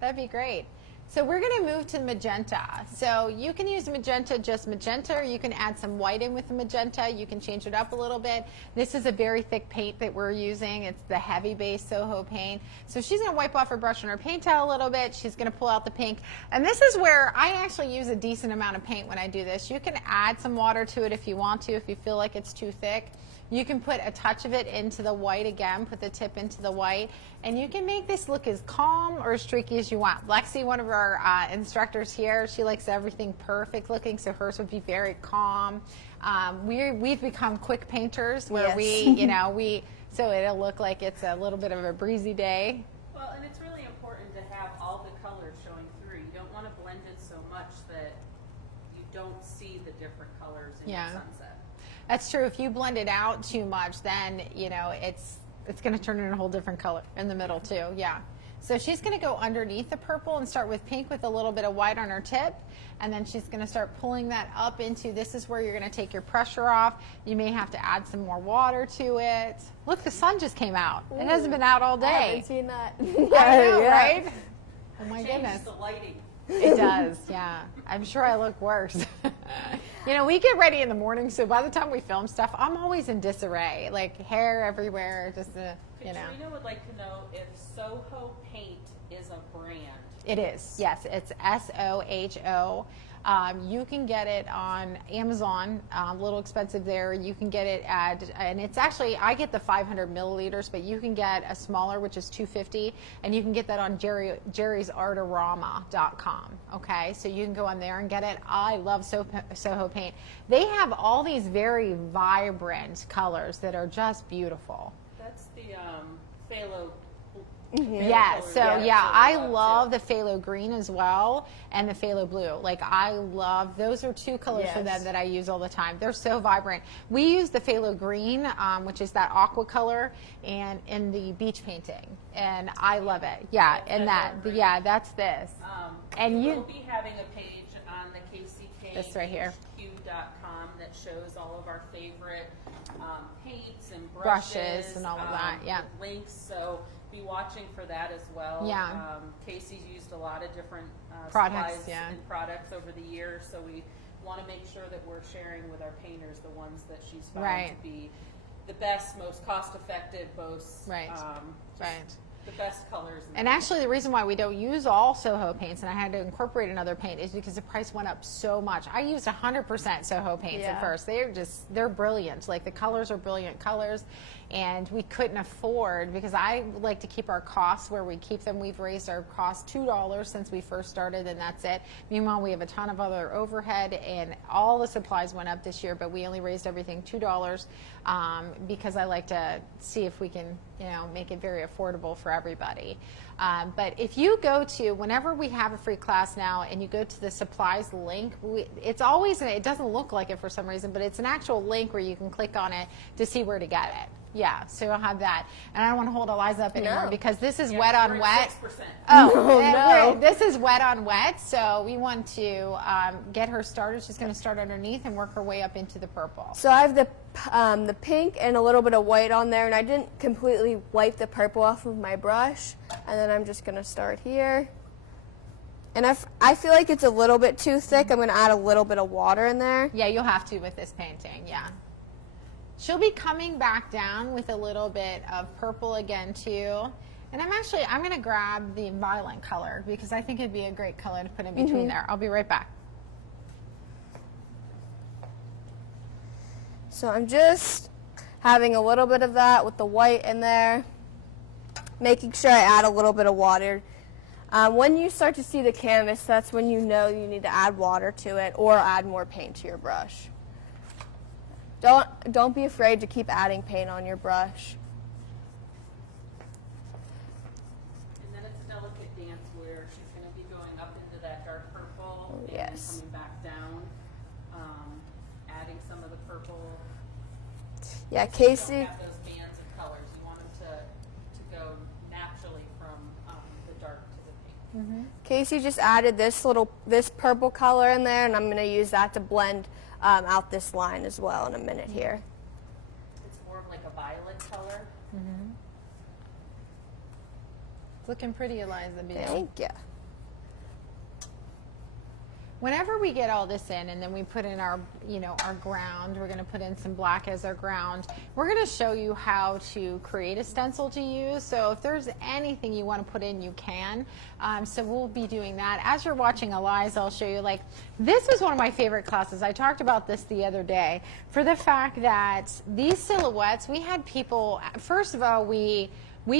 That'd be great. So we're going to move to magenta. So you can use magenta, just magenta, or you can add some white in with the magenta. You can change it up a little bit. This is a very thick paint that we're using. It's the heavy base Soho paint. So she's going to wipe off her brush on her paint towel a little bit. She's going to pull out the pink. And this is where I actually use a decent amount of paint when I do this. You can add some water to it if you want to, if you feel like it's too thick. You can put a touch of it into the white again, put the tip into the white, and you can make this look as calm or as streaky as you want. Lexi, one of our instructors here, she likes everything perfect looking, so hers would be very calm. We've become quick painters where Yes. so it'll look like it's a little bit of a breezy day. Well, and it's really important to have all the colors showing through. You don't want to blend it so much that you don't see the different colors in Yeah. your sunset. That's true. If you blend it out too much, then it's going to turn into a whole different color in the middle too. Yeah. So she's going to go underneath the purple and start with pink with a little bit of white on her tip, and then she's going to start pulling that up into. This is where you're going to take your pressure off. You may have to add some more water to it. Look, the sun just came out. It hasn't been out all I day. haven't seen that. I know, Yeah. right? Oh my Change goodness. the lighting. It does, yeah. I'm sure I look worse. We get ready in the morning, so by the time we film stuff, I'm always in disarray, like hair everywhere, just, Katrina would like to know if Soho Paint is a brand. It is, yes, it's SOHO. You can get it on Amazon, a little expensive there. You can get it and it's actually, I get the 500 milliliters, but you can get a smaller, which is 250, and you can get that on jerrysartorama.com. Okay, so you can go on there and get it. I love Soho Paint. They have all these very vibrant colors that are just beautiful. That's the phthalo. Yeah, so Yeah, I so love the phthalo green as well and the phthalo blue. Like I love, those are two colors for them Yes. that I use all the time. They're so vibrant. We use the phthalo green, which is that aqua color, and in the beach painting, and I love it. Yeah, That's and that green. that's this. And we you- will be having a page on the KCK This right here. HQ.com that shows all of our favorite paints and Brushes and all of that, yeah. with links, so be watching for that as well. Yeah. Casey's used a lot of different Products, supplies yeah. and products over the years, so we want to make sure that we're sharing with our painters the ones that she's found Right. to be the best, most cost-effective, most Right. Right. the best colors. And actually, the reason why we don't use all Soho paints, and I had to incorporate another paint, is because the price went up so much. I used 100% Soho paints at Yeah. first. They're brilliant. Like the colors are brilliant colors, and we couldn't afford, because I like to keep our costs where we keep them. We've raised our cost $2 since we first started, and that's it. Meanwhile, we have a ton of other overhead, and all the supplies went up this year, but we only raised everything $2 because I like to see if we can, make it very affordable for everybody. But if you go to, whenever we have a free class now and you go to the supplies link, it's always, it doesn't look like it for some reason, but it's an actual link where you can click on it to see where to get it. Yeah, so you'll have that. And I don't want to hold Eliza up anymore because this is wet on we're at wet. 6%. Oh, no. this is wet on wet, so we want to get her started. She's going to start underneath and work her way up into the purple. So I have the pink and a little bit of white on there, and I didn't completely wipe the purple off of my brush. And then I'm just going to start here. And I feel like it's a little bit too thick. I'm going to add a little bit of water in there. Yeah, you'll have to with this painting, yeah. She'll be coming back down with a little bit of purple again too. And I'm going to grab the violet color because I think it'd be a great color to put in between there. I'll be right back. So I'm just having a little bit of that with the white in there, making sure I add a little bit of water. When you start to see the canvas, that's when you know you need to add water to it or add more paint to your brush. Don't be afraid to keep adding paint on your brush. And then it's a delicate dance where she's going to be going up into that dark purple and Yes. coming back down, adding some of the purple. Yeah, You Casey. don't have those bands of colors. You want them to go naturally from the dark to the pink. Casey just added this purple color in there, and I'm going to use that to blend out this line as well in a minute here. It's more of like a violet color. It's looking pretty, Eliza. Thank you. Whenever we get all this in and then we put in our, our ground, we're going to put in some black as our ground. We're going to show you how to create a stencil to use. So if there's anything you want to put in, you can. So we'll be doing that. As you're watching Eliza, I'll show you, this was one of my favorite classes. I talked about this the other day for the fact that these silhouettes, we had people, first of all, we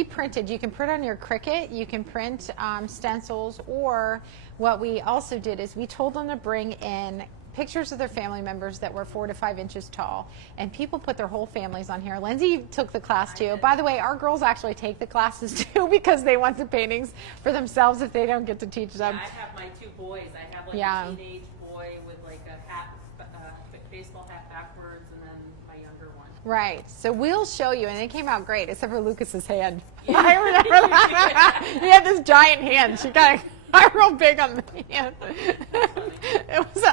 printed, you can print on your Cricut, you can print stencils, or what we also did is we told them to bring in pictures of their family members that were 4 to 5 inches tall, and people put their whole families on here. Lindsay took the class too. By the way, our girls actually take the classes too because they want the paintings for themselves if they don't get to teach them. I have my 2 boys. I have Yeah. a teenage boy with a hat, baseball hat backwards, and then my younger one. Right. So we'll show you, and it came out great, except for Lucas's hand. I remember that. He had this giant hand. She got real big on the hand.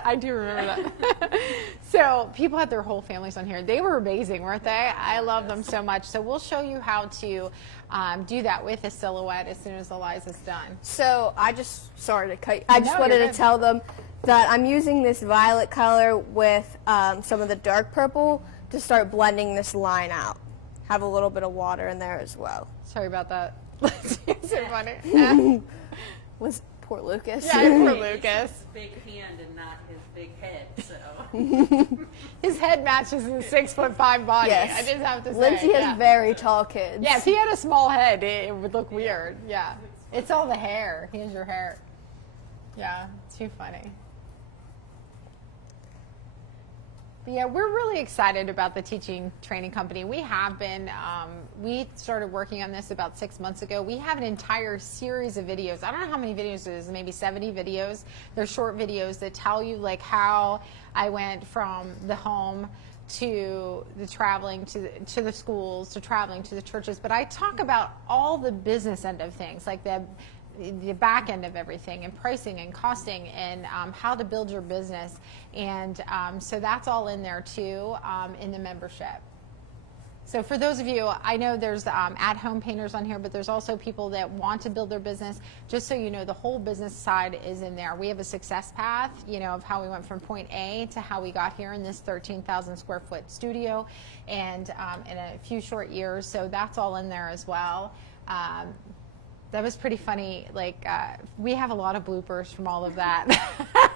I do remember that. So people had their whole families on here. They were amazing, weren't they? I love them so much. So we'll show you how to do that with a silhouette as soon as Eliza's done. So sorry to cut you. I just No, wanted you're to good. tell them that I'm using this violet color with some of the dark purple to start blending this line out. Have a little bit of water in there as well. Sorry about that. It's so funny. Was poor Lucas. Yeah, poor It's Lucas. his big hand and not his big head, so. His head matches his 6'5" body. Yes. I just have to say. Lindsay has yeah. very tall kids. Yeah, if he had a small head, it would look weird. Yeah. It's all the hair. He has your hair. Yeah, too funny. But yeah, we're really excited about the teaching training company. We have been, we started working on this about 6 months ago. We have an entire series of videos. I don't know how many videos it is, maybe 70 videos. They're short videos that tell you how I went from the home to the traveling to the schools, to traveling to the churches. But I talk about all the business end of things, like the back end of everything, and pricing and costing, and how to build your business. And so that's all in there too, in the membership. So for those of you, I know there's at-home painters on here, but there's also people that want to build their business. Just so you know, the whole business side is in there. We have a success path, of how we went from point A to how we got here in this 13,000 square foot studio, and in a few short years. So that's all in there as well. That was pretty funny. We have a lot of bloopers from all of that.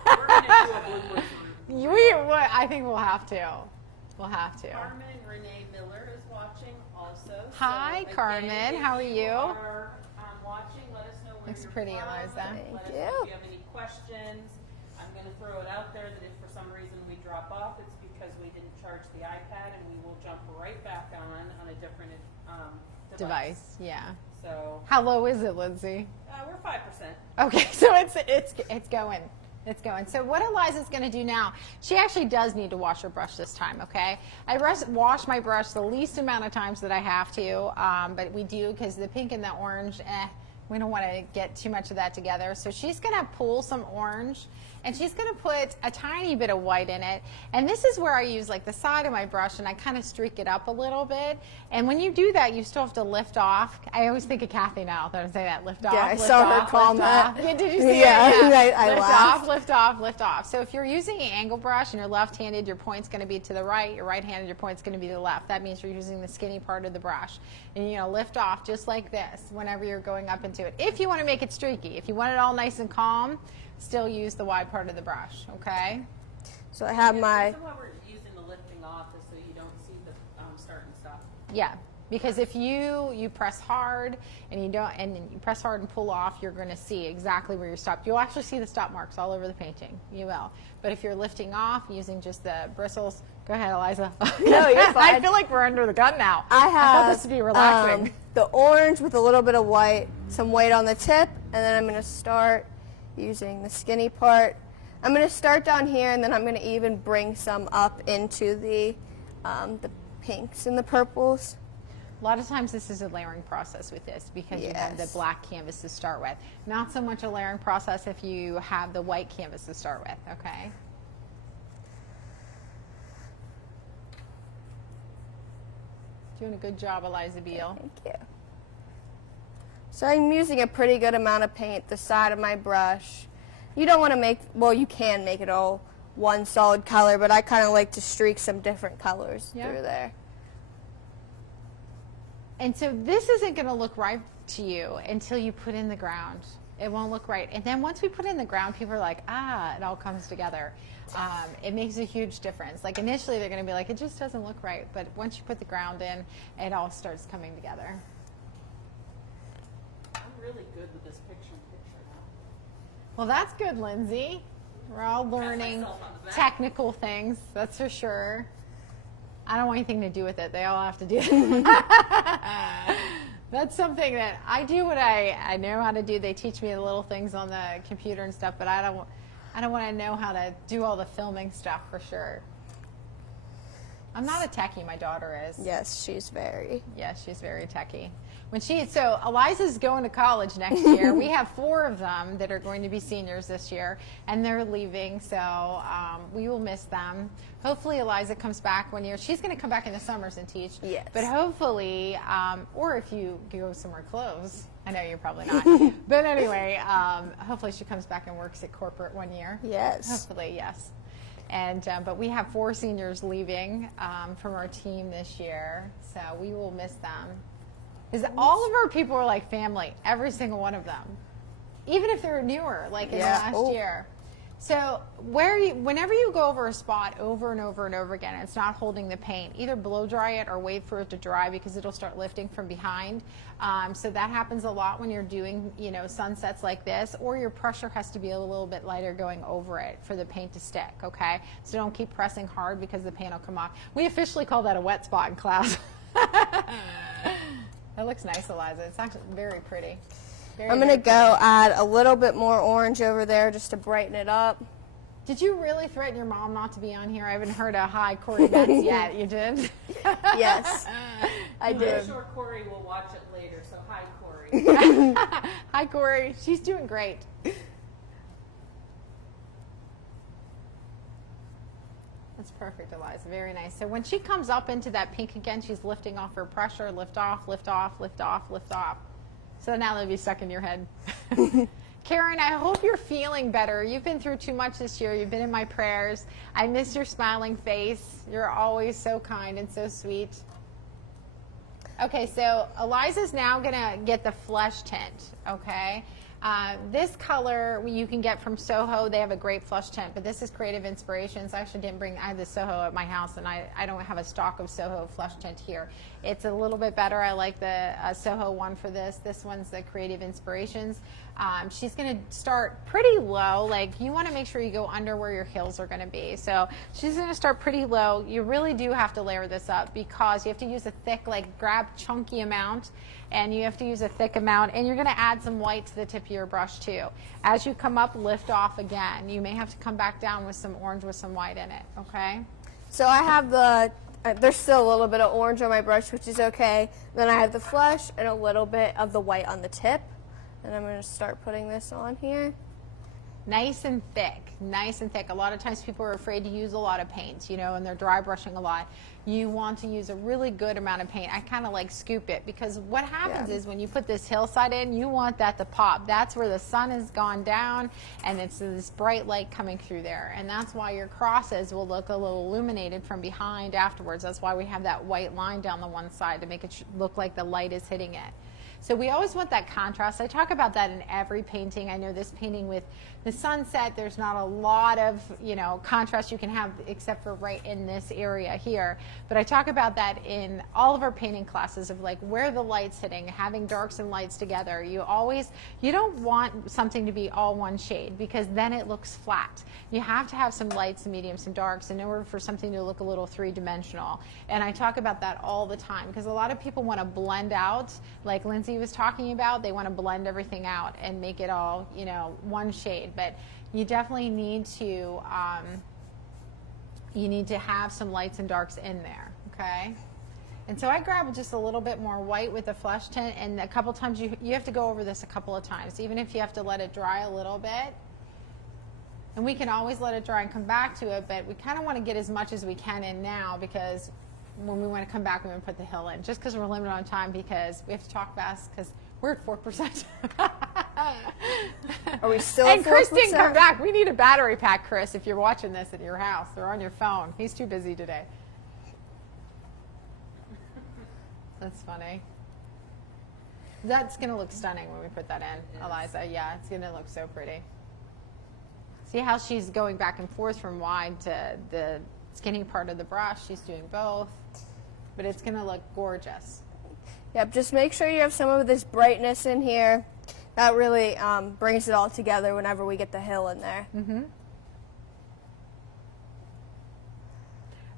We're going to do a bloopers. I think we'll have to. We'll have to. Carmen Renee Miller is watching also. Hi, So, Carmen. again, if How are you? Are, watching, let us know where Looks you're pretty, from. Eliza. Let us Thank know if you. you have any questions. I'm going to throw it out there that if for some reason we drop off, it's because we didn't charge the iPad, and we will jump right back on a different device. Yeah. So How low is it, Lindsay? we're 5%. Okay, so it's going. It's going. So what Eliza's going to do now, she actually does need to wash her brush this time, okay? I wash my brush the least amount of times that I have to, but we do because the pink and the orange, we don't want to get too much of that together. So she's going to pull some orange, and she's going to put a tiny bit of white in it. And this is where I use like the side of my brush, and I kind of streak it up a little bit. And when you do that, you still have to lift off. I always think of Kathy now that I say that, lift off. Yeah, I lift saw her off, call lift that. off. Yeah, did you see Yeah, it? Yeah, I lift laughed. off, lift off, lift off. So if you're using an angle brush and you're left-handed, your point's going to be to the right. You're right-handed, your point's going to be to the left. That means you're using the skinny part of the brush. And you're going to lift off just like this whenever you're going up into it. If you want to make it streaky, if you want it all nice and calm, still use the wide part of the brush, okay? So I have The my, reason why we're using the lifting off is so you don't see the start and stop. Yeah, because if you press hard and you press hard and pull off, you're going to see exactly where you're stopped. You'll actually see the stop marks all over the painting. You will. But if you're lifting off using just the bristles, go ahead, Eliza. No, you're fine. I feel like we're under the gun now. I thought have this would be relaxing. the orange with a little bit of white, some white on the tip, and then I'm going to start using the skinny part. I'm going to start down here, and then I'm going to even bring some up into the pinks and the purples. A lot of times this is a layering process with this because you have the Yes. black canvas to start with. Not so much a layering process if you have the white canvas to start with, okay? Doing a good job, Eliza Beale. Thank you. So I'm using a pretty good amount of paint, the side of my brush. You don't want to make, well, you can make it all one solid color, but I kind of like to streak some different colors Yeah. through there. And so this isn't going to look right to you until you put in the ground. It won't look right. And then once we put in the ground, people are like, it all comes together. It makes a huge difference. Like initially they're going to be like, it just doesn't look right. But once you put the ground in, it all starts coming together. I'm really good with this picture-in-picture now. Well, that's good, Lindsay. We're all learning myself on the back. technical things, that's for sure. I don't want anything to do with it. They all have to do it. That's something that I do what I know how to do. They teach me the little things on the computer and stuff, but I don't want to know how to do all the filming stuff for sure. I'm not a techie, my daughter is. Yes, she's very. Yeah, she's very techie. So Eliza's going to college next year. We have 4 of them that are going to be seniors this year, and they're leaving, so we will miss them. Hopefully Eliza comes back one year. She's going to come back in the summers and teach. Yes. But hopefully, or if you go somewhere close, I know you're probably not. But anyway, hopefully she comes back and works at corporate one year. Yes. Hopefully, yes. And but we have 4 seniors leaving from our team this year, so we will miss them. Because all of our people are like family, every single one of them, even if they're newer, like in the last year. So whenever you go over a spot over and over and over again, it's not holding the paint. Either blow dry it or wait for it to dry because it'll start lifting from behind. So that happens a lot when you're doing, sunsets like this, or your pressure has to be a little bit lighter going over it for the paint to stick. Okay, so don't keep pressing hard because the paint will come off. We officially call that a wet spot in class. That looks nice, Eliza. It's actually very pretty. I'm going to go add a little bit more orange over there just to brighten it up. Did you really threaten your mom not to be on here? I haven't heard a hi, Corey Betts yet. You did? Yes, I I'm did. sure Corey will watch it later, so hi, Corey. Hi, Corey. She's doing great. That's perfect, Eliza. Very nice. So when she comes up into that pink again, she's lifting off her pressure. Lift off, lift off, lift off, lift off. So now they'll be stuck in your head. Karen, I hope you're feeling better. You've been through too much this year. You've been in my prayers. I miss your smiling face. You're always so kind and so sweet. Okay, so Eliza's now going to get the flesh tint, okay? This color you can get from Soho. They have a great flush tint, but this is Creative Inspirations. I actually didn't bring, I had the Soho at my house, and I don't have a stock of Soho flush tint here. It's a little bit better. I like the Soho one for this. This one's the Creative Inspirations. She's going to start pretty low. Like, you want to make sure you go under where your heels are going to be. So she's going to start pretty low. You really do have to layer this up because you have to use a thick, like, grab chunky amount, and you have to use a thick amount, and you're going to add some white to the tip of your brush too. As you come up, lift off again. You may have to come back down with some orange with some white in it, okay? So I have there's still a little bit of orange on my brush, which is okay. Then I have the flush and a little bit of the white on the tip. And I'm going to start putting this on here. Nice and thick, nice and thick. A lot of times people are afraid to use a lot of paint, you know, and they're dry brushing a lot. You want to use a really good amount of paint. I kind of like scoop it because what happens is when you put this hillside in, you want that to pop. That's where the sun has gone down and it's this bright light coming through there. And that's why your crosses will look a little illuminated from behind afterwards. That's why we have that white line down the one side to make it look like the light is hitting it. So we always want that contrast. I talk about that in every painting. I know this painting with the sunset, there's not a lot of, you know, contrast you can have except for right in this area here. But I talk about that in all of our painting classes of like where the light's hitting, having darks and lights together. You don't want something to be all one shade because then it looks flat. You have to have some lights, some mediums, some darks in order for something to look a little three-dimensional. And I talk about that all the time because a lot of people want to blend out, like Lindsay was talking about. They want to blend everything out and make it all, you know, one shade. But you definitely need to have some lights and darks in there, okay? And so I grab just a little bit more white with the flesh tint, and a couple times you have to go over this a couple of times, even if you have to let it dry a little bit. And we can always let it dry and come back to it, but we kind of want to get as much as we can in now because when we want to come back, we want to put the hill in. Just because we're limited on time because we have to talk fast because we're at 4%. Are we still and at 4%? Chris didn't come back. We need a battery pack, Chris, if you're watching this at your house or on your phone. He's too busy today. That's funny. That's going to look stunning when we put that in, Eliza. Yeah, it's going to look so pretty. See how she's going back and forth from wide to the skinny part of the brush. She's doing both, but it's going to look gorgeous. Yep, just make sure you have some of this brightness in here. That really brings it all together whenever we get the hill in there. Mm-hmm.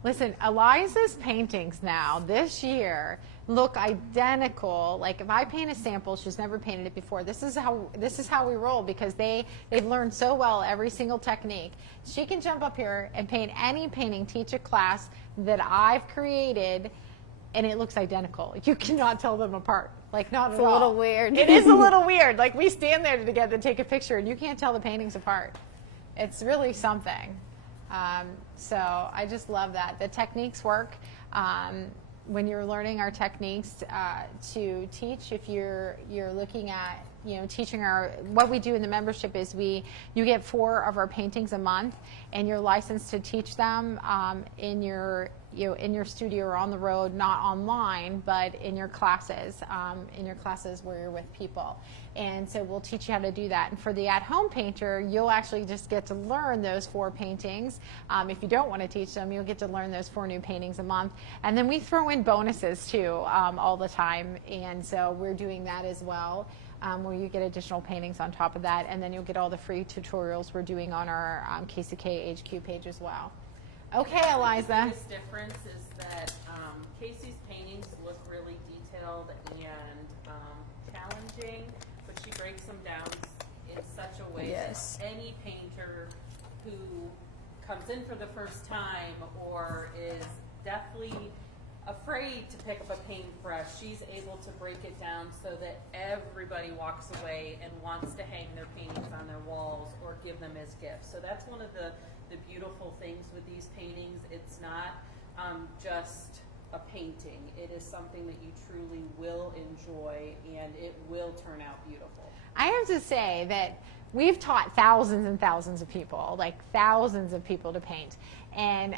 Listen, Eliza's paintings now, this year, look identical. Like if I paint a sample, she's never painted it before. This is how we roll because they've learned so well every single technique. She can jump up here and paint any painting, teach a class that I've created, and it looks identical. You cannot tell them apart. Like not at all. It's a little weird. It is a little weird. Like we stand there together and take a picture, and you can't tell the paintings apart. It's really something. So I just love that. The techniques work. When you're learning our techniques to teach, if you're looking at, you know, teaching what we do in the membership is you get 4 of our paintings a month, and you're licensed to teach them in your studio or on the road, not online, but in your classes where you're with people. And so we'll teach you how to do that. And for the at-home painter, you'll actually just get to learn those 4 paintings. If you don't want to teach them, you'll get to learn those 4 new paintings a month. And then we throw in bonuses too all the time. And so we're doing that as well. Where you get additional paintings on top of that, and then you'll get all the free tutorials we're doing on our KCK HQ page as well. Okay, Eliza. The biggest difference is that Casey's paintings look really detailed and challenging, but she breaks them down in such a way that any painter who comes in for the first time or is deathly afraid to pick up a paintbrush, she's able to break it down so that everybody walks away and wants to hang their paintings on their walls or give them as gifts. So that's one of the beautiful things with these paintings. It's not just a painting. It is something that you truly will enjoy, and it will turn out beautiful. I have to say that we've taught thousands and thousands of people, like thousands of people to paint. And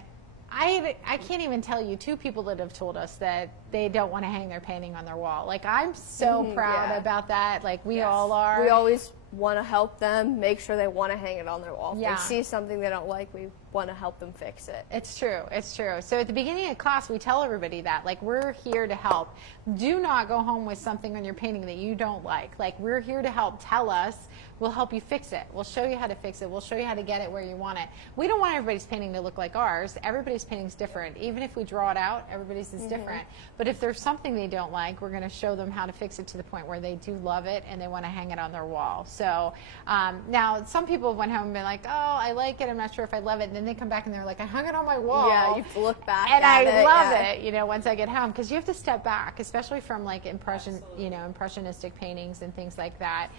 I can't even tell you 2 people that have told us that they don't want to hang their painting on their wall. Like, I'm so proud about that. Like, we all are. We always want to help them, make sure they want to hang it on their wall. If Yeah. they see something they don't like, we want to help them fix it. It's true. It's true. So at the beginning of class, we tell everybody that, like, we're here to help. Do not go home with something on your painting that you don't like. Like, we're here to help. Tell us. We'll help you fix it. We'll show you how to fix it. We'll show you how to get it where you want it. We don't want everybody's painting to look like ours. Everybody's painting is different. Even if we draw it out, everybody's is different. But if there's something they don't like, we're going to show them how to fix it to the point where they do love it and they want to hang it on their wall. So now some people went home and been like, oh, I like it. I'm not sure if I love it. And then they come back and they're like, I hung it on my wall. Yeah, you have to look back and at it. I love yeah. it, you know, once I get home, because you have to step back, especially from like impressionistic paintings and things like that.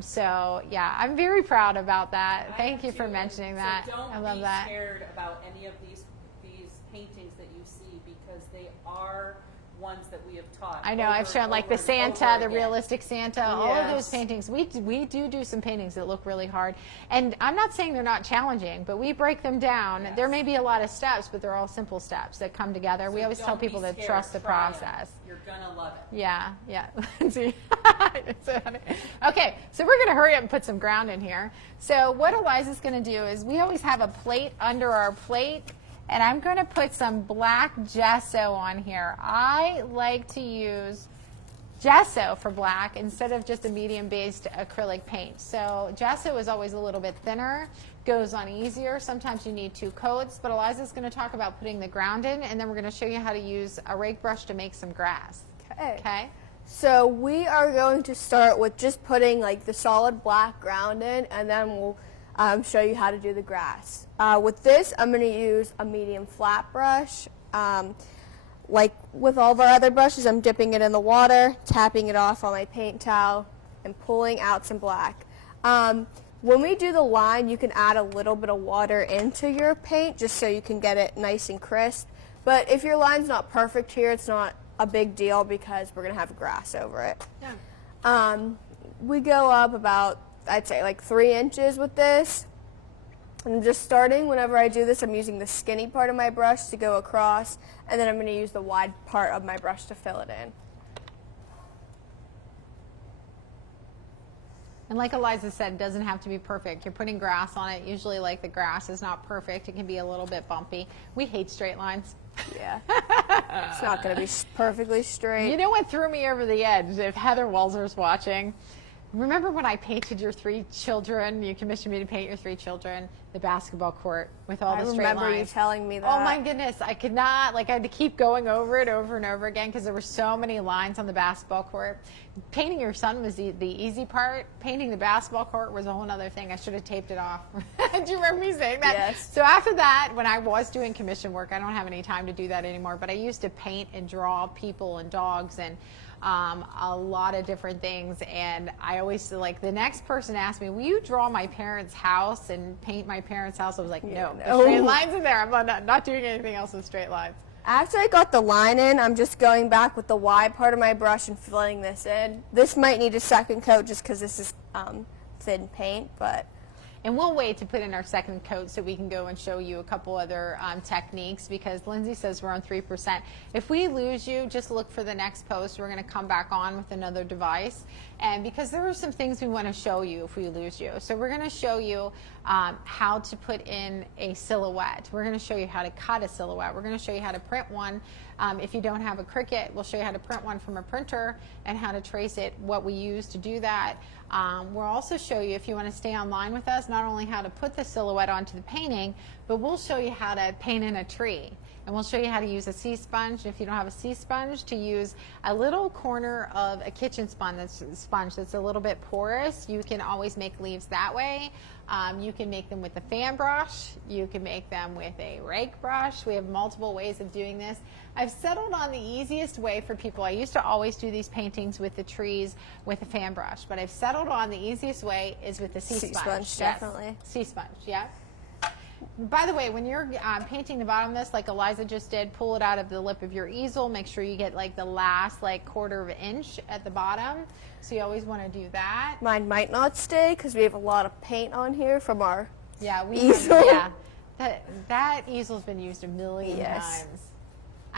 So yeah, I'm very proud about that. Thank you for mentioning that. So don't I love be that. scared about any of these paintings that you see, because they are ones that we have taught. I know, over I've shown and like over the and Santa, over the again. realistic Santa, all of those Yes. paintings. We do some paintings that look really hard. And I'm not saying they're not challenging, but we break them down. Yes. There may be a lot of steps, but they're all simple steps that come together. We So always tell don't be people to scared, trust the try it. process. You're gonna love it. Yeah, yeah. Lindsay. Okay, so we're going to hurry up and put some ground in here. So what Eliza's going to do is we always have a plate under our plate, and I'm going to put some black gesso on here. I like to use gesso for black instead of just a medium-based acrylic paint. So gesso is always a little bit thinner, goes on easier. Sometimes you need 2 coats, but Eliza's going to talk about putting the ground in, and then we're going to show you how to use a rake brush to make some grass. Okay? So we are going to start with just putting like the solid black ground in, and then we'll show you how to do the grass. With this, I'm going to use a medium flat brush. Like with all of our other brushes, I'm dipping it in the water, tapping it off on my paint towel, and pulling out some black. When we do the line, you can add a little bit of water into your paint just so you can get it nice and crisp. But if your line's not perfect here, it's not a big deal because we're going to have grass over it. Yeah. We go up about, I'd say, like 3 inches with this. I'm just starting. Whenever I do this, I'm using the skinny part of my brush to go across, and then I'm going to use the wide part of my brush to fill it in. And like Eliza said, it doesn't have to be perfect. You're putting grass on it. Usually, like, the grass is not perfect. It can be a little bit bumpy. We hate straight lines. Yeah. It's not going to be perfectly straight. You know what threw me over the edge? If Heather Walzer's watching, remember when I painted your 3 children? You commissioned me to paint your 3 children, the basketball court with all the straight lines. I remember you telling me that. Oh my goodness, I could not, like, I had to keep going over it over and over again because there were so many lines on the basketball court. Painting your son was the easy part. Painting the basketball court was a whole other thing. I should have taped it off. Do you remember me saying that? Yes. So after that, when I was doing commission work, I don't have any time to do that anymore, but I used to paint and draw people and dogs and a lot of different things. And I always, like, the next person asked me, will you draw my parents' house and paint my parents' house? I was like, no, there's straight lines in there. I'm not doing anything else with straight lines. After I got the line in, I'm just going back with the wide part of my brush and filling this in. This might need a second coat just because this is thin paint, but... And we'll wait to put in our second coat so we can go and show you a couple other techniques, because Lindsay says we're on 3%. If we lose you, just look for the next post. We're going to come back on with another device. And because there are some things we want to show you if we lose you. So we're going to show you how to put in a silhouette. We're going to show you how to cut a silhouette. We're going to show you how to print one. If you don't have a Cricut, we'll show you how to print one from a printer and how to trace it, what we use to do that. We'll also show you, if you want to stay online with us, not only how to put the silhouette onto the painting, but we'll show you how to paint in a tree. And we'll show you how to use a sea sponge. If you don't have a sea sponge, to use a little corner of a kitchen sponge that's a little bit porous. You can always make leaves that way. You can make them with a fan brush. You can make them with a rake brush. We have multiple ways of doing this. I've settled on the easiest way for people. I used to always do these paintings with the trees with a fan brush, but I've settled on the easiest way is with the sea sponge. Sponge, definitely. Sea sponge, yeah. By the way, when you're painting the bottom of this, like Eliza just did, pull it out of the lip of your easel. Make sure you get like the last like quarter of an inch at the bottom. So you always want to do that. Mine might not stay because we have a lot of paint on here from our Yeah, we easel. have, yeah. That easel's been used a million Yes. times.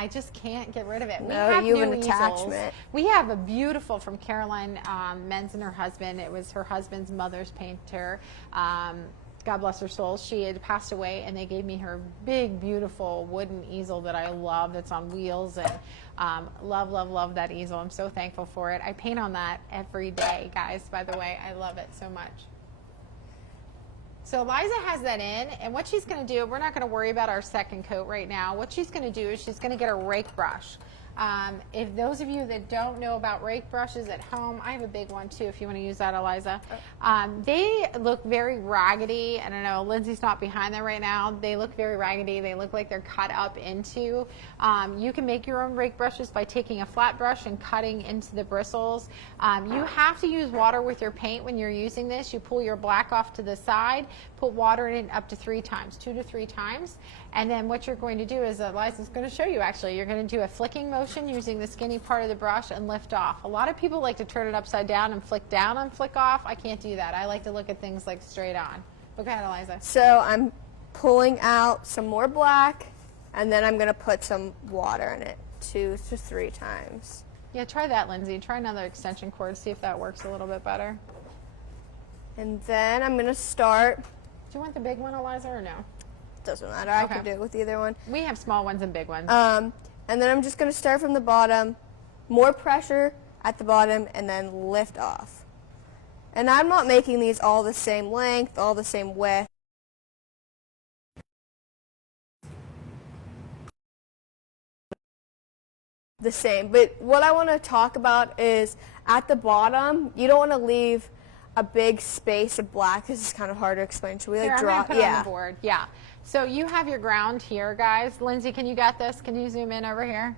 I just can't get rid of it. We No, have you have new an easels. attachment. We have a beautiful from Caroline Menz and her husband. It was her husband's mother's painter. God bless her soul. She had passed away, and they gave me her big, beautiful wooden easel that I love. That's on wheels, and love, love, love that easel. I'm so thankful for it. I paint on that every day, guys. By the way, I love it so much. So Liza has that in, and what she's going to do, we're not going to worry about our second coat right now. What she's going to do is she's going to get a rake brush. If those of you that don't know about rake brushes at home, I have a big one too if you want to use that, Eliza. They look very raggedy. I don't know, Lindsay's not behind them right now. They look very raggedy. They look like they're cut up into. You can make your own rake brushes by taking a flat brush and cutting into the bristles. You have to use water with your paint when you're using this. You pull your black off to the side, put water in it up to 3 times, 2 to 3 times. And then what you're going to do is, Liza's going to show you actually, you're going to do a flicking motion using the skinny part of the brush and lift off. A lot of people like to turn it upside down and flick down and flick off. I can't do that. I like to look at things like straight on. Go ahead, Eliza. So I'm pulling out some more black, and then I'm going to put some water in it 2 to 3 times. Yeah, try that, Lindsay. Try another extension cord, see if that works a little bit better. And then I'm going to start. Do you want the big one, Eliza, or no? Doesn't matter. I Okay. can do it with either one. We have small ones and big ones. And then I'm just going to start from the bottom, more pressure at the bottom, and then lift off. And I'm not making these all the same length, all the same width. The same. But what I want to talk about is at the bottom, you don't want to leave a big space of black. This is kind of hard to explain. Should we Here, like I'm draw? gonna put it on the board. Yeah. So you have your ground here, guys. Lindsay, can you get this? Can you zoom in over here?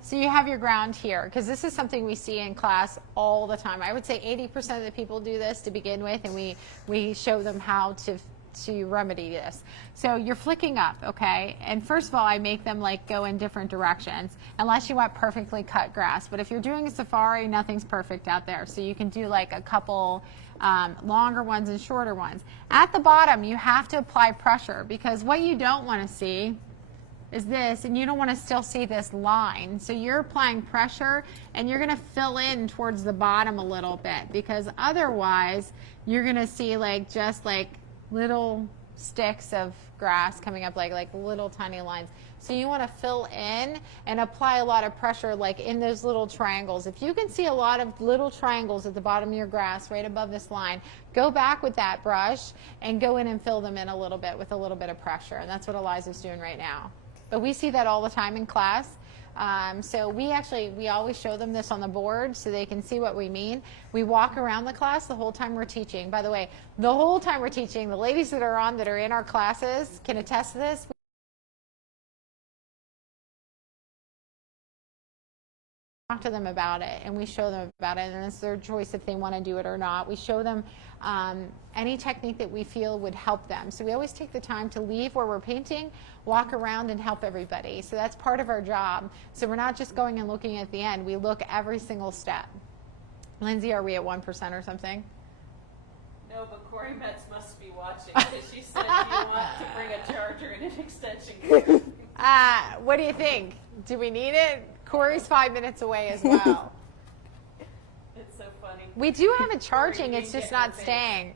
So you have your ground here, because this is something we see in class all the time. I would say 80% of the people do this to begin with, and we show them how to remedy this. So you're flicking up, okay? And first of all, I make them like go in different directions, unless you want perfectly cut grass. But if you're doing a safari, nothing's perfect out there. So you can do like a couple longer ones and shorter ones. At the bottom, you have to apply pressure, because what you don't want to see is this, and you don't want to still see this line. So you're applying pressure, and you're going to fill in towards the bottom a little bit, because otherwise you're going to see like just like little sticks of grass coming up, like little tiny lines. So you want to fill in and apply a lot of pressure like in those little triangles. If you can see a lot of little triangles at the bottom of your grass right above this line, go back with that brush and go in and fill them in a little bit with a little bit of pressure. And that's what Eliza's doing right now. But we see that all the time in class. So we always show them this on the board so they can see what we mean. We walk around the class the whole time we're teaching. By the way, the whole time we're teaching, the ladies that are in our classes can attest to this. Talk to them about it, and we show them about it, and it's their choice if they want to do it or not. We show them any technique that we feel would help them. So we always take the time to leave where we're painting, walk around, and help everybody. So that's part of our job. So we're not just going and looking at the end. We look every single step. Lindsay, are we at 1% or something? No, but Corey Metz must be watching, because she said you want to bring a charger and an extension cord. What do you think? Do we need it? Corey's 5 minutes away as well. It's so funny. We do have it charging, Corey, you it's can just get her not face. staying.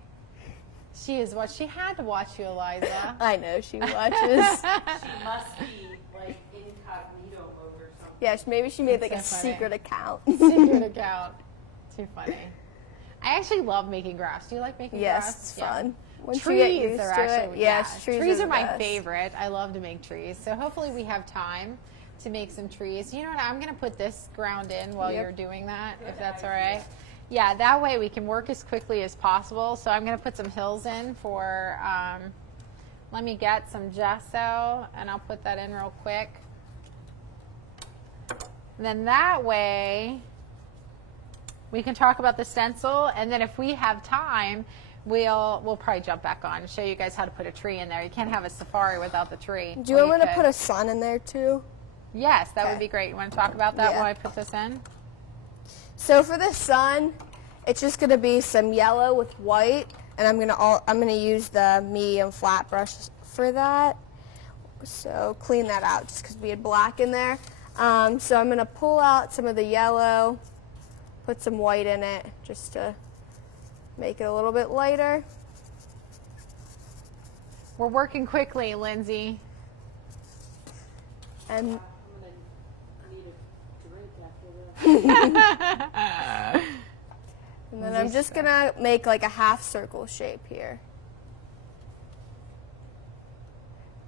She is what she had to watch you, Eliza. I know she watches. She must be like incognito mode or something. Yes, maybe she made like That's a so funny. secret account. Secret account. Too funny. I actually love making grass. Do you like making Yes, grass? it's Yeah. fun. Once you Trees get used are to actually it. Yes, yeah. trees are the my best. favorite. I love to make trees. So hopefully we have time to make some trees. You know what? I'm going to put this ground in while Yep. you're doing that, if that's all right. Yeah, that way we can work as quickly as possible. So I'm going to put some hills in for, let me get some gesso, and I'll put that in real quick. And then that way we can talk about the stencil, and then if we have time, we'll probably jump back on and show you guys how to put a tree in there. You can't have a safari without the tree. Do you Well, want me to could. put a sun in there too? Yes, that would Okay. be great. You want to talk about that Yeah. while I put this in? So for the sun, it's just gonna be some yellow with white, and I'm gonna use the medium flat brush for that. So clean that out just because we had black in there. So I'm going to pull out some of the yellow, put some white in it just to make it a little bit lighter. We're working quickly, Lindsay. And I'm gonna need a drink after this. And then I'm just going to make like a half circle shape here.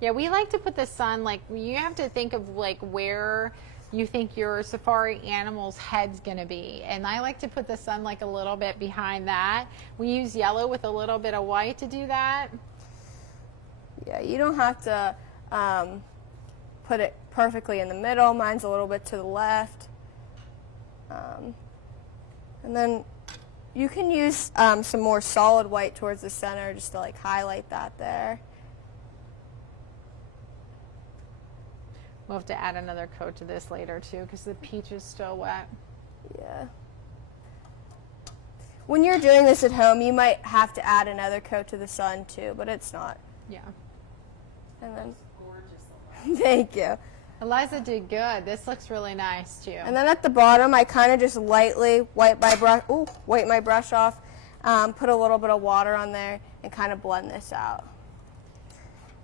Yeah, we like to put the sun, like, you have to think of like where you think your safari animal's head's gonna be. And I like to put the sun like a little bit behind that. We use yellow with a little bit of white to do that. Yeah, you don't have to put it perfectly in the middle. Mine's a little bit to the left. And then you can use some more solid white towards the center just to like highlight that there. We'll have to add another coat to this later too because the peach is still wet. Yeah. When you're doing this at home, you might have to add another coat to the sun too, but it's not. Yeah. And then, Gorgeous. thank you. Eliza did good. This looks really nice too. And then at the bottom, I kind of just lightly wipe my brush off, put a little bit of water on there, and kind of blend this out.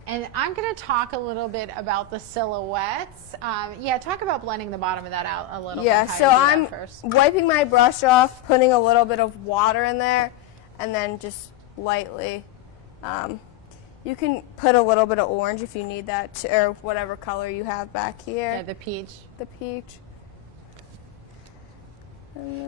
And I'm going to talk a little bit about the silhouettes. Yeah, talk about blending the bottom of that out a little Yeah, bit. so I'm wiping my brush off, putting a little bit of water in there, and then just lightly. You can put a little bit of orange if you need that, or whatever color you have back here. Yeah, the peach. The peach.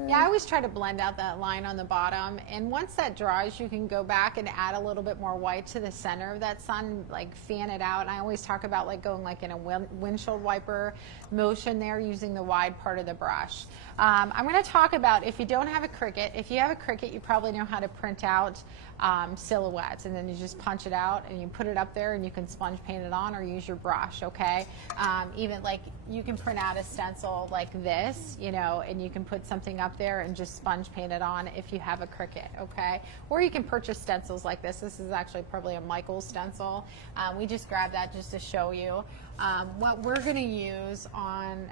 Yeah, I always try to blend out that line on the bottom, and once that dries, you can go back and add a little bit more white to the center of that sun, like fan it out. And I always talk about like going like in a windshield wiper motion there using the wide part of the brush. I'm going to talk about if you don't have a Cricut. If you have a Cricut, you probably know how to print out silhouettes, and then you just punch it out and you put it up there and you can sponge paint it on or use your brush, okay? Even like you can print out a stencil like this, you know, and you can put something up there and just sponge paint it on if you have a Cricut, okay? Or you can purchase stencils like this. This is actually probably a Michaels stencil. We just grabbed that just to show you. What we're going to use on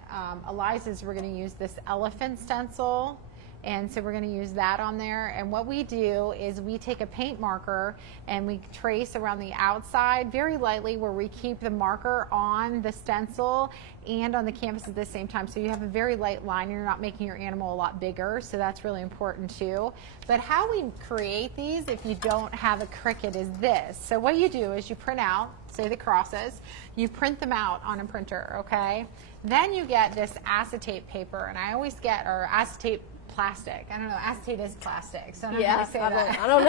Eliza's, we're going to use this elephant stencil. And so we're going to use that on there. And what we do is we take a paint marker and we trace around the outside very lightly where we keep the marker on the stencil and on the canvas at the same time. So you have a very light line. You're not making your animal a lot bigger. So that's really important too. But how we create these if you don't have a Cricut is this. So what you do is you print out, say the crosses, you print them out on a printer, okay? Then you get this acetate paper, and I always get, or acetate plastic. I don't know. Acetate is plastic, so I don't know how to say that. I don't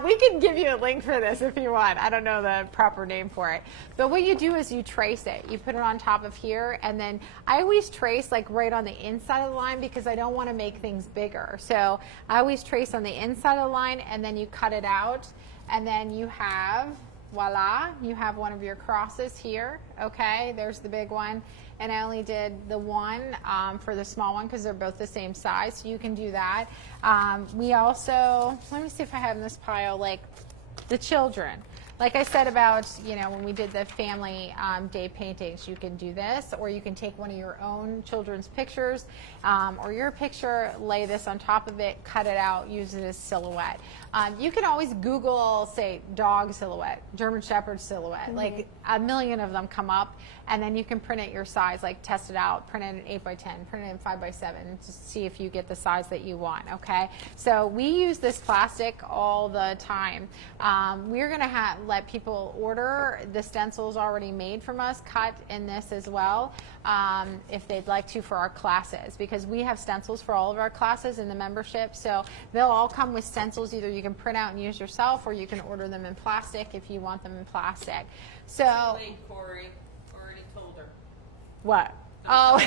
know. We can give you a link for this if you want. I don't know the proper name for it. But what you do is you trace it. You put it on top of here, and then I always trace like right on the inside of the line because I don't want to make things bigger. So I always trace on the inside of the line, and then you cut it out, and then you have, voila, you have one of your crosses here. Okay, there's the big one. And I only did the one for the small one because they're both the same size, so you can do that. We also, let me see if I have in this pile, like the children. Like I said about, you know, when we did the family day paintings, you can do this, or you can take one of your own children's pictures or your picture, lay this on top of it, cut it out, use it as silhouette. You can always Google, say, dog silhouette, German Shepherd silhouette. Mm-hmm. Like a million of them come up, and then you can print it your size, like test it out, print it in 8x10, print it in 5x7, just see if you get the size that you want, okay? So we use this plastic all the time. We're gonna let people order the stencils already made from us, cut in this as well, if they'd like to for our classes, because we have stencils for all of our classes in the membership. So they'll all come with stencils. Either you can print out and use yourself, or you can order them in plastic if you want them in plastic. So Late, Corey. Already told her. what? Oh,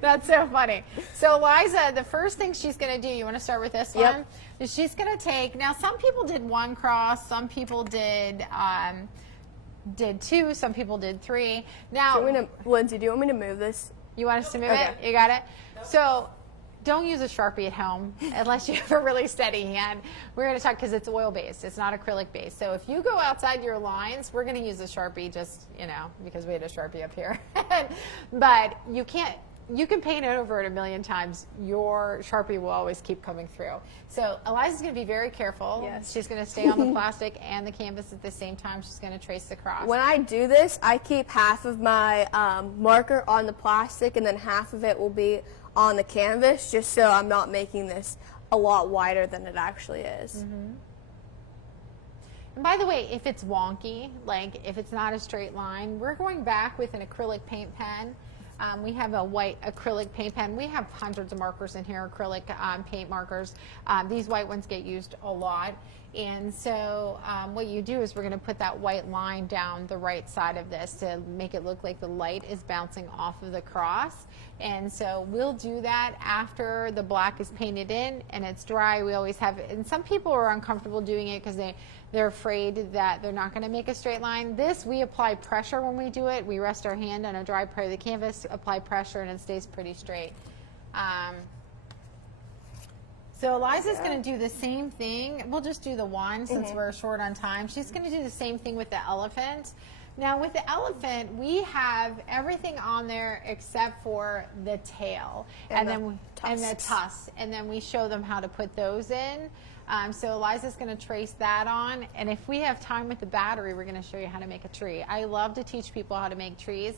that's so funny. So Eliza, the first thing she's going to do, you want to start with this one? Is she's going to take, now some people did one cross, some people did two, some people did three. Now, Lindsay, do you want me to move this? you want us to move Okay. it? You got it? So don't use a Sharpie at home unless you have a really steady hand. We're going to talk because it's oil based. It's not acrylic based. So if you go outside your lines, we're going to use a Sharpie just, because we had a Sharpie up here. But you can paint it over it a million times. Your Sharpie will always keep coming through. So Eliza's going to be very careful. Yes. She's going to stay on the plastic and the canvas at the same time. She's going to trace the cross. When I do this, I keep half of my marker on the plastic and then half of it will be on the canvas, just so I'm not making this a lot wider than it actually is. Mm-hmm. And by the way, if it's wonky, like if it's not a straight line, we're going back with an acrylic paint pen. We have a white acrylic paint pen. We have hundreds of markers in here, acrylic paint markers. These white ones get used a lot. And so what you do is we're going to put that white line down the right side of this to make it look like the light is bouncing off of the cross. And so we'll do that after the black is painted in and it's dry. We always have, and some people are uncomfortable doing it because they're afraid that they're not going to make a straight line. This, we apply pressure when we do it. We rest our hand on a dry part of the canvas, apply pressure, and it stays pretty straight. So Eliza's going to do the same thing. We'll just do the one since we're short on time. She's going to do the same thing with the elephant. Now with the elephant, we have everything on there except for the tail and the tusks. And then we show them how to put those in. So Eliza's going to trace that on. And if we have time with the battery, we're going to show you how to make a tree. I love to teach people how to make trees.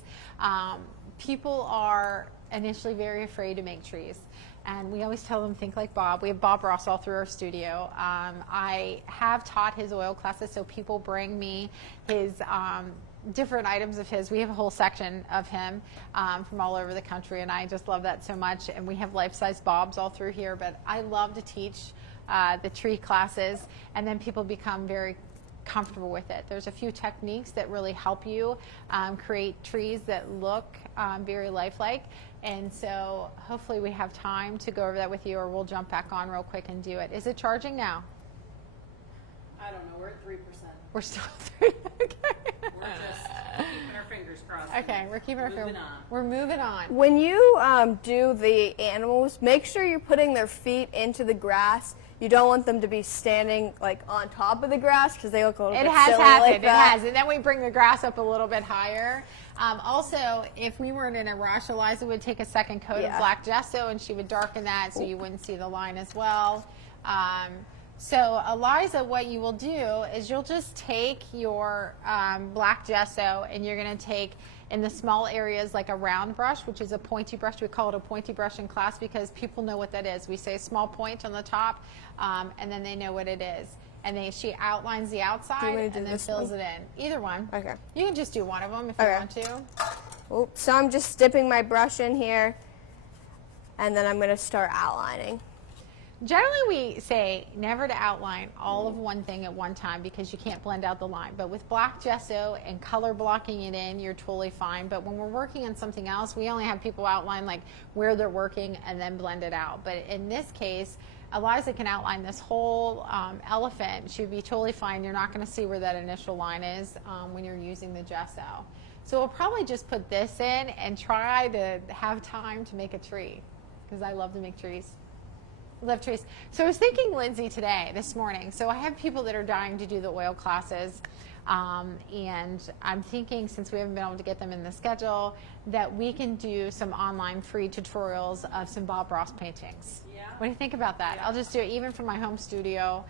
People are initially very afraid to make trees. And we always tell them, think like Bob. We have Bob Ross all through our studio. I have taught his oil classes, so people bring me his different items of his. We have a whole section of him from all over the country, and I just love that so much. And we have life-size Bobs all through here, but I love to teach the tree classes, and then people become very comfortable with it. There's a few techniques that really help you create trees that look very lifelike. And so hopefully we have time to go over that with you, or we'll jump back on real quick and do it. Is it charging now? I don't know. We're at 3%. We're still 3. Okay. We're just keeping our fingers crossed. Okay, we're keeping our Moving fingers. on. We're moving on. When you do the animals, make sure you're putting their feet into the grass. You don't want them to be standing like on top of the grass because they look a little It bit has silly happened. like that. It has. And then we bring the grass up a little bit higher. Also, if we weren't in a rush, Eliza would take a second coat of black gesso and she would darken that so you wouldn't see the line as well. So Eliza, what you will do is you'll just take your black gesso and you're going to take in the small areas like a round brush, which is a pointy brush. We call it a pointy brush in class because people know what that is. We say small point on the top and then they know what it is. And she outlines the outside and then fills it in. Either one. Okay. You can just do one of them if you want to. Oops. So I'm just dipping my brush in here, and then I'm going to start outlining. Generally, we say never to outline all of one thing at one time because you can't blend out the line. But with black gesso and color blocking it in, you're totally fine. But when we're working on something else, we only have people outline like where they're working and then blend it out. But in this case, Eliza can outline this whole elephant. She'd be totally fine. You're not going to see where that initial line is when you're using the gesso. So we'll probably just put this in and try to have time to make a tree because I love to make trees. Love trees. So I was thinking, Lindsay, this morning. So I have people that are dying to do the oil classes. And I'm thinking, since we haven't been able to get them in the schedule, that we can do some online free tutorials of some Bob Ross paintings. Yeah. What do you think about that? I'll just do it even from my home studio,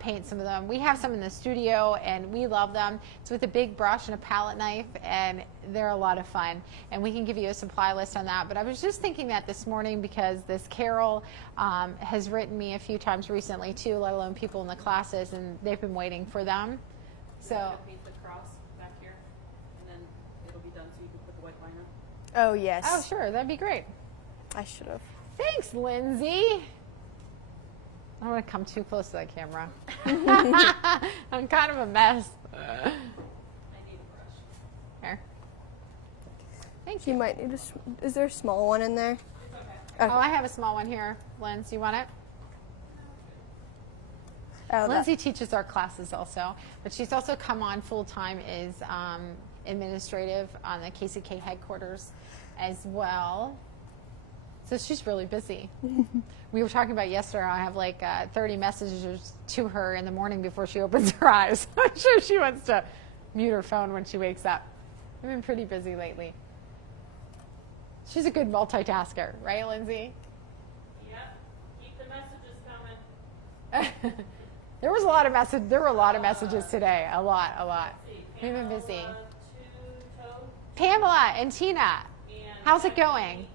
paint some of them. We have some in the studio and we love them. It's with a big brush and a palette knife and they're a lot of fun. And we can give you a supply list on that. But I was just thinking that this morning because this Carol has written me a few times recently too, let alone people in the classes, and they've been waiting for them. So Paint the cross back here, and then it'll be done so you can put the white liner. Oh, yes. oh, sure, that'd be great. I should have. Thanks, Lindsay. I don't want to come too close to that camera. I'm kind of a mess. I need a brush. Here. Thank You you. might need is there a small one in there? Oh, I have a small one here. Lindsay, you want it? Oh, Lindsay teaches our classes also, but she's also come on full-time as administrative on the KCK headquarters as well. So she's really busy. We were talking about yesterday. I have like 30 messages to her in the morning before she opens her eyes. I'm sure she wants to mute her phone when she wakes up. I've been pretty busy lately. She's a good multitasker, right, Lindsay? Yep. Keep the messages coming. There were a lot of messages today. A lot. Let's see, We've been busy. Two-Toe Pamela and Tina, and how's it Becky going?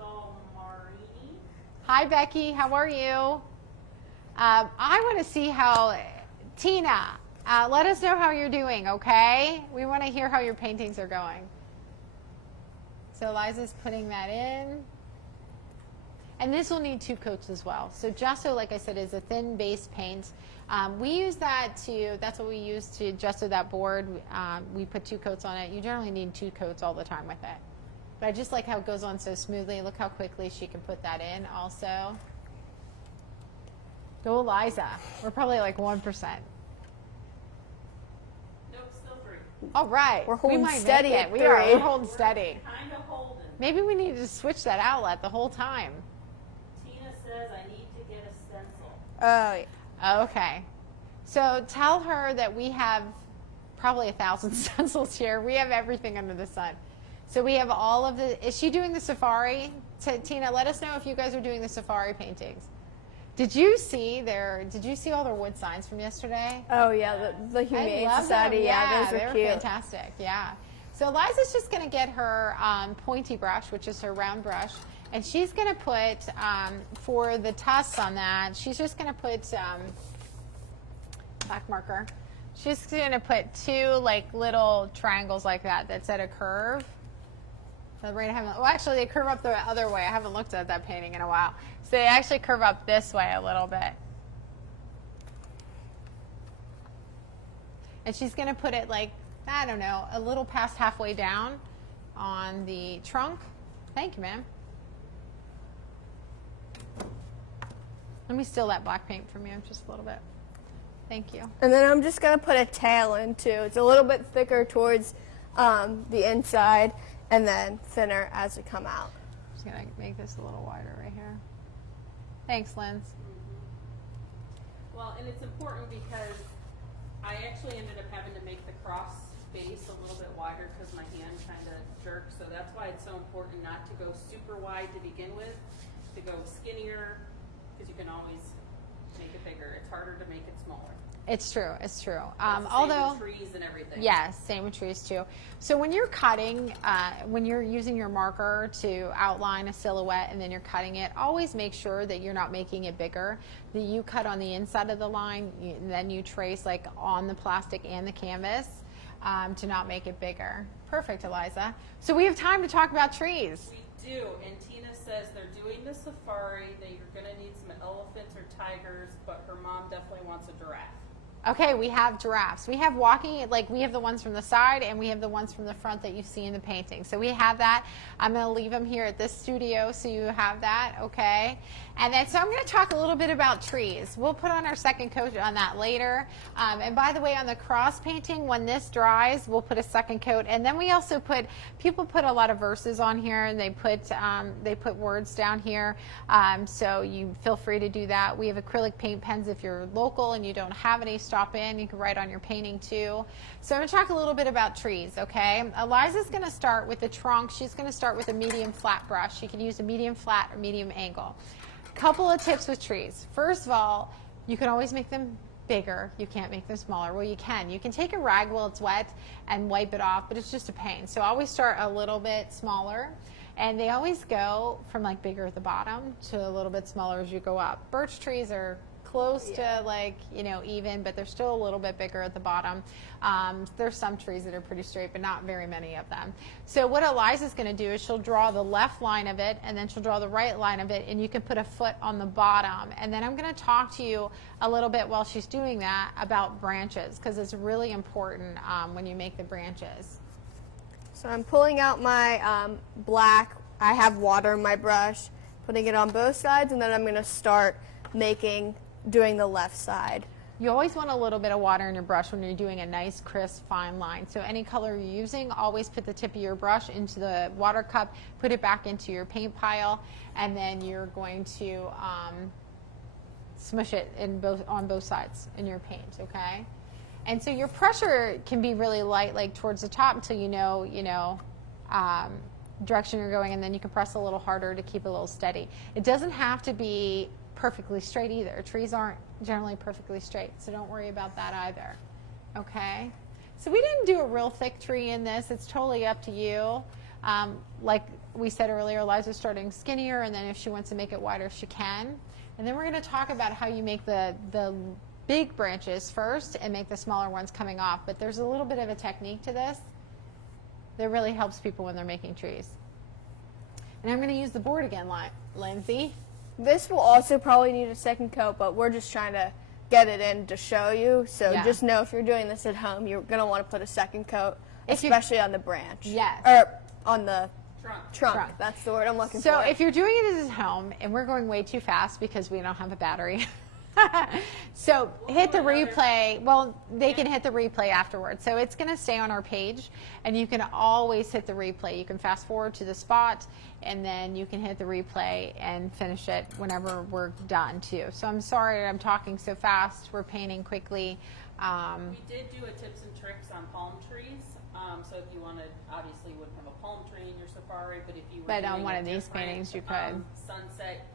Galmarini. Hi, Becky. How are you? I want to see how, Tina, let us know how you're doing, okay? We want to hear how your paintings are going. So Eliza's putting that in. And this will need 2 coats as well. So gesso, like I said, is a thin base paint. We use that that's what we use to gesso that board. We put 2 coats on it. You generally need 2 coats all the time with it. But I just like how it goes on so smoothly. Look how quickly she can put that in also. Go Eliza. We're probably like 1%. Nope, still 3. All right. We're holding we might steady make it. at We are. 3. We're holding steady. Kind of holding. Maybe we need to switch that outlet the whole time. Tina says I need to get a stencil. Oh, yeah. Okay. So tell her that we have probably 1,000 stencils here. We have everything under the sun. So we have all of the, is she doing the safari? Tina, let us know if you guys are doing the safari paintings. Did you see all their wood signs from yesterday? Oh, yeah, the Humane Society. Them. Yeah, those they are were cute. fantastic. Yeah. So Liza's just going to get her pointy brush, which is her round brush, and she's going to put, for the tusks on that, she's just going to put black marker. She's going to put 2 like little triangles like that that's at a curve. Well, actually, they curve up the other way. I haven't looked at that painting in a while. So they actually curve up this way a little bit. And she's going to put it like, I don't know, a little past halfway down on the trunk. Thank you, ma'am. Let me steal that black paint from you just a little bit. Thank you. And then I'm just going to put a tail in too. It's a little bit thicker towards the inside and then thinner as we come out. Just going to make this a little wider right here. Thanks, Linz. Well, and it's important because I actually ended up having to make the cross base a little bit wider because my hand kind of jerked. So that's why it's so important not to go super wide to begin with, to go skinnier, because you can always make it bigger. It's harder to make it smaller. It's true. It's true. That's the same Although with trees and everything. yes, same with trees too. So when you're cutting, when you're using your marker to outline a silhouette and then you're cutting it, always make sure that you're not making it bigger. That you cut on the inside of the line, and then you trace like on the plastic and the canvas to not make it bigger. Perfect, Eliza. So we have time to talk about trees. We do, and Tina says they're doing the safari, that you're going to need some elephants or tigers, but her mom definitely wants a giraffe. Okay, we have giraffes. We have we have the ones from the side and we have the ones from the front that you see in the painting. So we have that. I'm going to leave them here at this studio so you have that, okay? And then, so I'm going to talk a little bit about trees. We'll put on our second coat on that later. And by the way, on the cross painting, when this dries, we'll put a second coat. And then we also people put a lot of verses on here and they put words down here. So you feel free to do that. We have acrylic paint pens if you're local and you don't have any. Stop in. You can write on your painting too. So I'm going to talk a little bit about trees, okay? Eliza's going to start with the trunk. She's going to start with a medium flat brush. You can use a medium flat or medium angle. Couple of tips with trees. First of all, you can always make them bigger. You can't make them smaller. Well, you can. You can take a rag while it's wet and wipe it off, but it's just a pain. So always start a little bit smaller. And they always go from like bigger at the bottom to a little bit smaller as you go up. Birch trees are close to like, even, but they're still a little bit bigger at the bottom. There's some trees that are pretty straight, but not very many of them. So what Eliza's going to do is she'll draw the left line of it, and then she'll draw the right line of it, and you can put a foot on the bottom. And then I'm going to talk to you a little bit while she's doing that about branches, because it's really important when you make the branches. So I'm pulling out my black. I have water in my brush, putting it on both sides, and then I'm going to start doing the left side. You always want a little bit of water in your brush when you're doing a nice, crisp, fine line. So any color you're using, always put the tip of your brush into the water cup, put it back into your paint pile, and then you're going to smush it on both sides in your paint, okay? And so your pressure can be really light, like towards the top until you know, direction you're going, and then you can press a little harder to keep it a little steady. It doesn't have to be perfectly straight either. Trees aren't generally perfectly straight, so don't worry about that either. Okay? So we didn't do a real thick tree in this. It's totally up to you. Like we said earlier, Eliza's starting skinnier, and then if she wants to make it wider, she can. And then we're going to talk about how you make the big branches first and make the smaller ones coming off. But there's a little bit of a technique to this that really helps people when they're making trees. And I'm going to use the board again, Lindsay. This will also probably need a second coat, but we're just trying to get it in to show you. So Yeah. just know if you're doing this at home, you're going to want to put a second coat, If you- especially on the branch. Yes. Or on the Trunk. trunk. That's the word I'm looking So for. if you're doing it at home, and we're going way too fast because we don't have a battery, so hit the replay. Well, they can hit the replay afterwards. So it's going to stay on our page, and you can always hit the replay. You can fast forward to the spot, and then you can hit the replay and finish it whenever we're done too. So I'm sorry I'm talking so fast. We're painting quickly. We did do a tips and tricks on palm trees. So if you wanted, obviously you wouldn't have a palm tree in your safari, but if you were But on doing one a of these different, paintings, you could. sunset,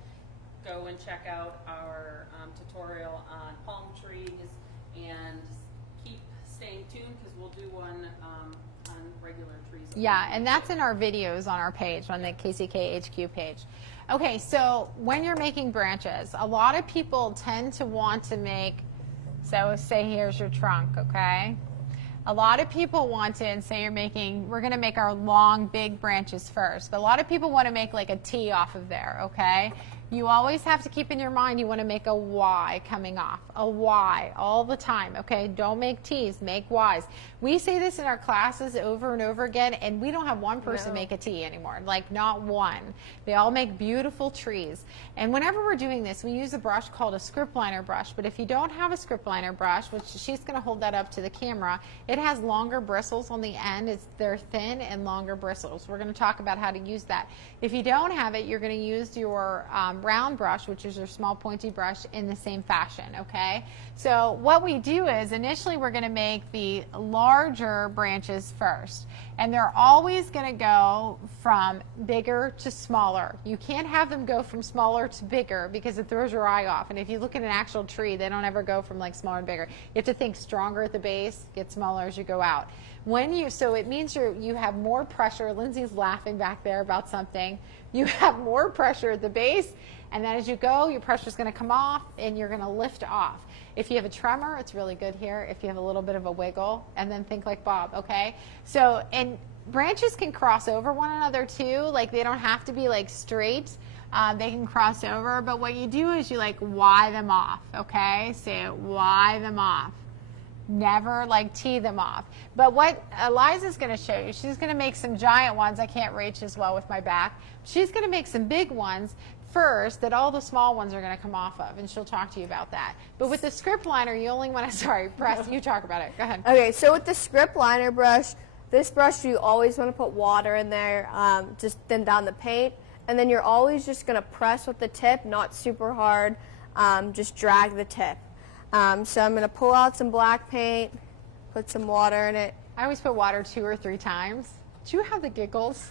go and check out our tutorial on palm trees, and keep staying tuned because we'll do one on regular trees. Yeah, and that's in our videos on our page, on the KCK HQ page. Okay, so when you're making branches, a lot of people tend to want to make, so say here's your trunk, okay? A lot of people want to, and say we're going to make our long, big branches first, but a lot of people want to make like a T off of there, okay? You always have to keep in your mind you want to make a Y coming off, a Y all the time, okay? Don't make T's, make Y's. We say this in our classes over and over again, and we don't have one person make a T anymore, like not one. They all make beautiful trees. And whenever we're doing this, we use a brush called a script liner brush, but if you don't have a script liner brush, which she's going to hold that up to the camera, it has longer bristles on the end. They're thin and longer bristles. We're going to talk about how to use that. If you don't have it, you're going to use your round brush, which is your small pointy brush, in the same fashion, okay? So what we do is initially we're going to make the larger branches first, and they're always going to go from bigger to smaller. You can't have them go from smaller to bigger because it throws your eye off. And if you look at an actual tree, they don't ever go from like smaller to bigger. You have to think stronger at the base, get smaller as you go out. So it means you have more pressure. Lindsay's laughing back there about something. You have more pressure at the base, and then as you go, your pressure is going to come off and you're going to lift off. If you have a tremor, it's really good here. If you have a little bit of a wiggle, and then think like Bob, okay? So, and branches can cross over one another too. Like they don't have to be like straight. They can cross over, but what you do is you like Y them off, okay? So Y them off. Never like tee them off. But what Eliza's going to show you, she's going to make some giant ones. I can't reach as well with my back. She's going to make some big ones first that all the small ones are going to come off of, and she'll talk to you about that. But with the script liner, you only want to, sorry, Press, you talk about it. Go ahead. Okay, so with the script liner brush, this brush you always want to put water in there, just thin down the paint, and then you're always just going to press with the tip, not super hard, just drag the tip. So I'm going to pull out some black paint, put some water in it. I always put water 2 or 3 times. Do you have the giggles?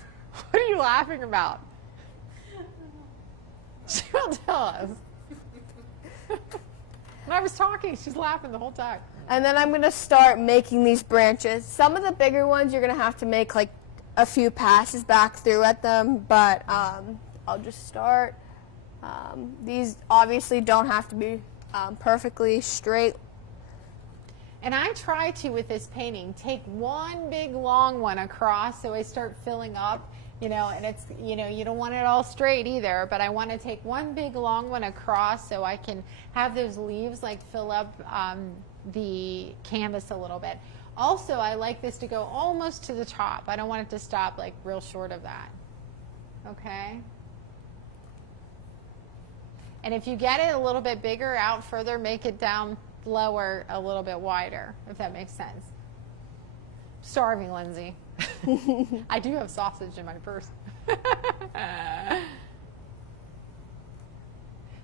What are you laughing about? She will tell us. When I was talking, she's laughing the whole time. And then I'm going to start making these branches. Some of the bigger ones you're going to have to make like a few passes back through at them, but I'll just start. These obviously don't have to be perfectly straight. And I try to, with this painting, take one big long one across so I start filling up, and it's, you don't want it all straight either, but I want to take one big long one across so I can have those leaves like fill up the canvas a little bit. Also, I like this to go almost to the top. I don't want it to stop like real short of that. Okay? And if you get it a little bit bigger out further, make it down lower, a little bit wider, if that makes sense. Starving, Lindsay. I do have sausage in my purse.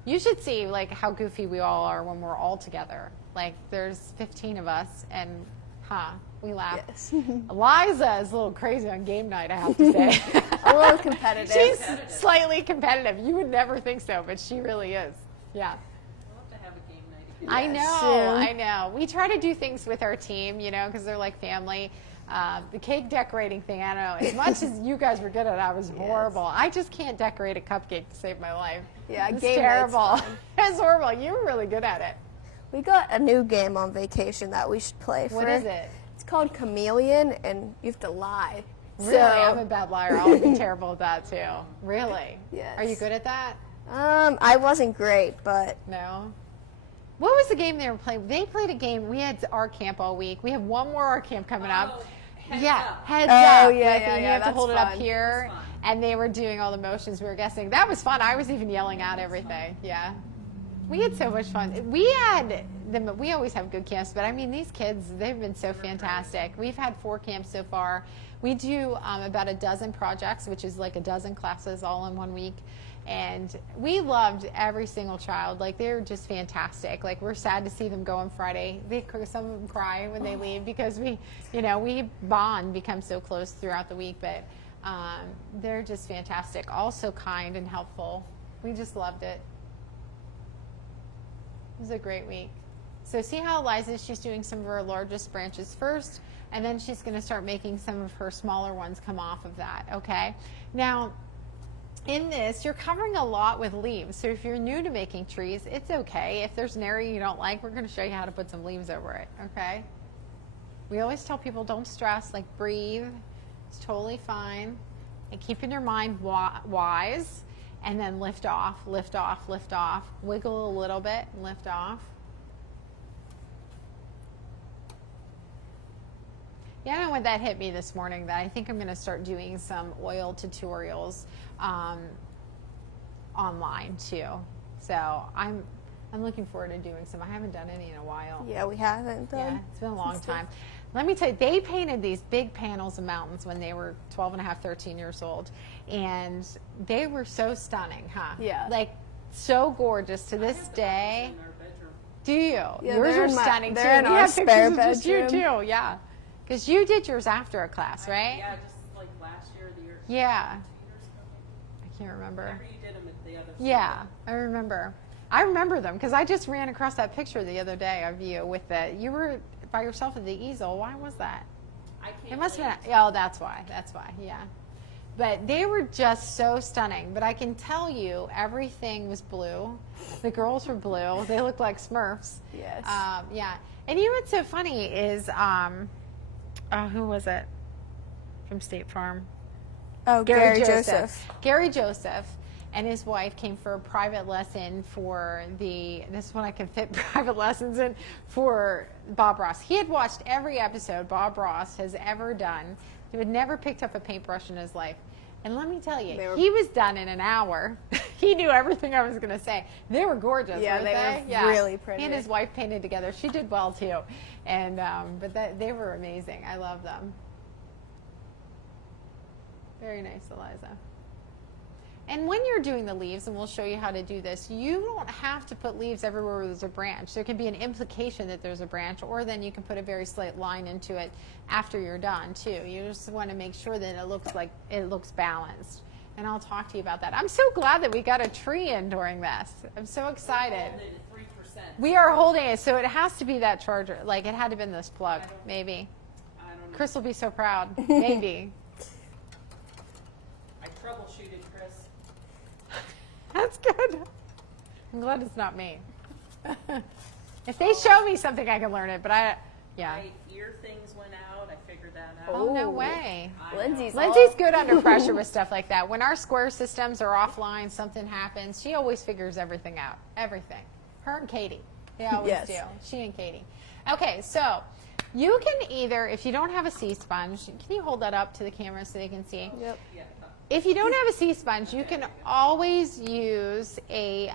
You should see like how goofy we all are when we're all together. Like there's 15 of us, and we laugh. Yes. Liza is a little crazy on game night, I have to say. A little competitive. She's slightly competitive. You would never think so, but she really is. Yeah. We'll have to have a game night again. I Yes, know, soon. I know. We try to do things with our team, you know, because they're like family. The cake decorating thing, I don't know. As much as you guys were good at it, I was horrible. I just can't decorate a cupcake to save my life. Yeah, it's game night's terrible. fun. It's horrible. You were really good at it. We got a new game on vacation that we should play. What is it? It's called Chameleon, and you have to lie. Really? I'm a bad liar. I'll be terrible at that too. Really? Yes. Are you good at that? I wasn't great, but No. What was the game they were playing? They played a game. We had our camp all week. We have one more art camp coming up. Oh, heads Yeah, up. heads Oh, up. yeah, with- yeah, and you yeah, have to that's hold it up fun. here, That's fun. and they were doing all the motions. We were guessing. That was fun. I was even yelling out everything. Yeah, we had so much fun. We had them. We always have good camps, but I mean, these kids, they've been so fantastic. We've had 4 camps so far. We do about a dozen projects, which is like a dozen classes all in one week. And we loved every single child. Like, they're just fantastic. Like, we're sad to see them go on Friday. Some of them cry when they leave because we bond, become so close throughout the week. But they're just fantastic. Also kind and helpful. We just loved it. It was a great week. So see how Eliza, she's doing some of her largest branches first, and then she's going to start making some of her smaller ones come off of that, okay? Now, in this, you're covering a lot with leaves. So if you're new to making trees, it's okay. If there's an area you don't like, we're going to show you how to put some leaves over it, okay? We always tell people don't stress, like breathe. It's totally fine. And keep in your mind wise, and then lift off, lift off, lift off. Wiggle a little bit and lift off. Yeah, I don't know when that hit me this morning that I think I'm going to start doing some oil tutorials online too. So I'm looking forward to doing some. I haven't done any in a while. yeah, we haven't done. Yeah, it's been a long time. Let me tell you, they painted these big panels of mountains when they were 12 and a half, 13 years old. And they were so stunning, huh? Yeah. Like, so gorgeous to this I have the day. mountains in our bedroom. Do you? Yeah, Yours they're are in my- stunning they're too. in We our have spare pictures of just you bedroom. too, yeah. Because you did yours after a class, right? Yeah, just like last year, the year. Yeah. 2 years ago. I can't remember. Remember you did them at the other. Yeah, I remember. I remember them because I just ran across that picture the other day of you with you were by yourself at the easel. Why was that? I can't. It must believe- have been, oh, that's why, yeah. But they were just so stunning. But I can tell you, everything was blue. The girls were blue. They looked like Smurfs. Yes. Yeah. And you know what's so funny is, who was it? From State Farm. Oh, Gary Joseph. Gary Joseph and his wife came for a private lesson for this one I can fit private lessons in for Bob Ross. He had watched every episode Bob Ross has ever done. He had never picked up a paintbrush in his life. And let me tell you, he was done in an hour. He knew everything I was going to say. They were gorgeous, Yeah, weren't they were really pretty. He and his wife painted together. She did well too. And but they were amazing. I love them. Very nice, Eliza. And when you're doing the leaves, and we'll show you how to do this, you don't have to put leaves everywhere where there's a branch. There can be an implication that there's a branch, or then you can put a very slight line into it after you're done too. You just want to make sure that it looks balanced. And I'll talk to you about that. I'm so glad that we got a tree in during this. I'm so excited. Hold it at 3%. We are holding it, so it has to be that charger. Like, it had to have been this plug, maybe. I don't know. Chris will be so proud. Maybe. I troubleshooted, Chris. That's good. I'm glad it's not me. If they show me something, I can learn it, but My yeah. ear things went out. I figured that out. Oh, no Ooh. way. I know. Lindsay's good under pressure with stuff like that. When our square systems are offline, something happens, she always figures everything out. Everything. Her and Katie. They always Yes. do. She and Katie. Okay, so you can either, if you don't have a sea sponge, can you hold that up to the camera so they can see? Yep. Yeah. If you don't have a sea sponge, you can always use a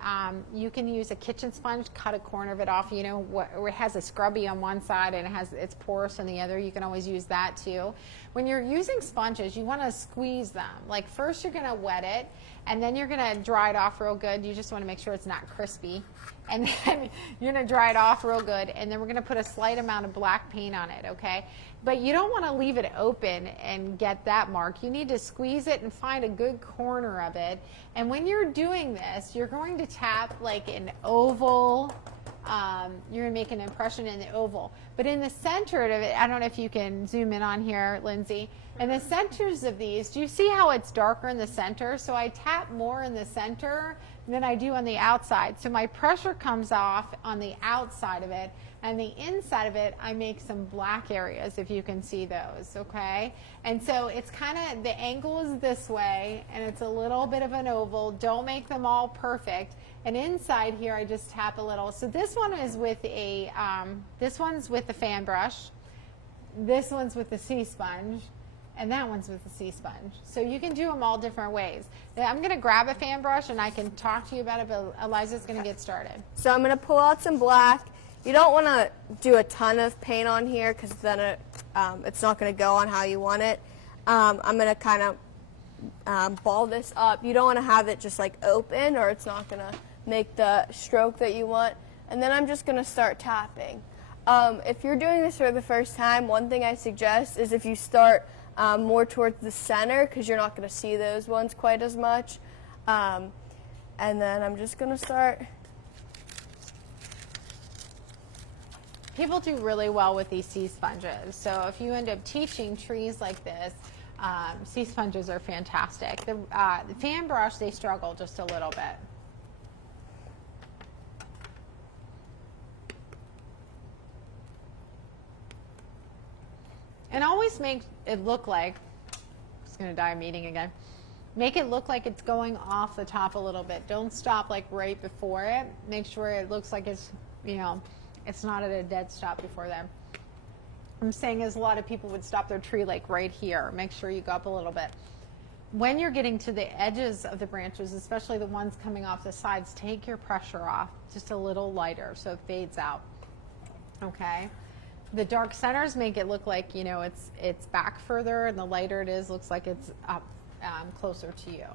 kitchen sponge. Cut a corner of it off. You know, where it has a scrubby on one side and it's porous on the other. You can always use that too. When you're using sponges, you want to squeeze them. Like first, you're going to wet it, and then you're going to dry it off real good. You just want to make sure it's not crispy, and then you're going to dry it off real good, and then we're going to put a slight amount of black paint on it. Okay. But you don't want to leave it open and get that mark. You need to squeeze it and find a good corner of it. And when you're doing this, you're going to tap like an oval. You're going to make an impression in the oval. But in the center of it, I don't know if you can zoom in on here, Lindsay. In the centers of these, do you see how it's darker in the center? So I tap more in the center than I do on the outside. So my pressure comes off on the outside of it. And the inside of it, I make some black areas, if you can see those, okay? And so it's kind of, the angle is this way, and it's a little bit of an oval. Don't make them all perfect. And inside here, I just tap a little. So this one is with this one's with the fan brush. This one's with the sea sponge. And that one's with the sea sponge. So you can do them all different ways. Now, I'm going to grab a fan brush, and I can talk to you about it, but Eliza's going to get started. So I'm going to pull out some black. You don't want to do a ton of paint on here because then it's not going to go on how you want it. I'm going to kind of ball this up. You don't want to have it just like open, or it's not going to make the stroke that you want. And then I'm just going to start tapping. If you're doing this for the first time, one thing I suggest is if you start more towards the center, because you're not going to see those ones quite as much. And then I'm just going to start. People do really well with these sea sponges. So if you end up teaching trees like this, sea sponges are fantastic. The fan brush, they struggle just a little bit. And always make it look like, it's going to die a meeting again. Make it look like it's going off the top a little bit. Don't stop like right before it. Make sure it looks like it's, it's not at a dead stop before then. I'm saying is a lot of people would stop their tree like right here. Make sure you go up a little bit. When you're getting to the edges of the branches, especially the ones coming off the sides, take your pressure off just a little lighter so it fades out. Okay? The dark centers make it look like, it's back further, and the lighter it is looks like it's up closer to you.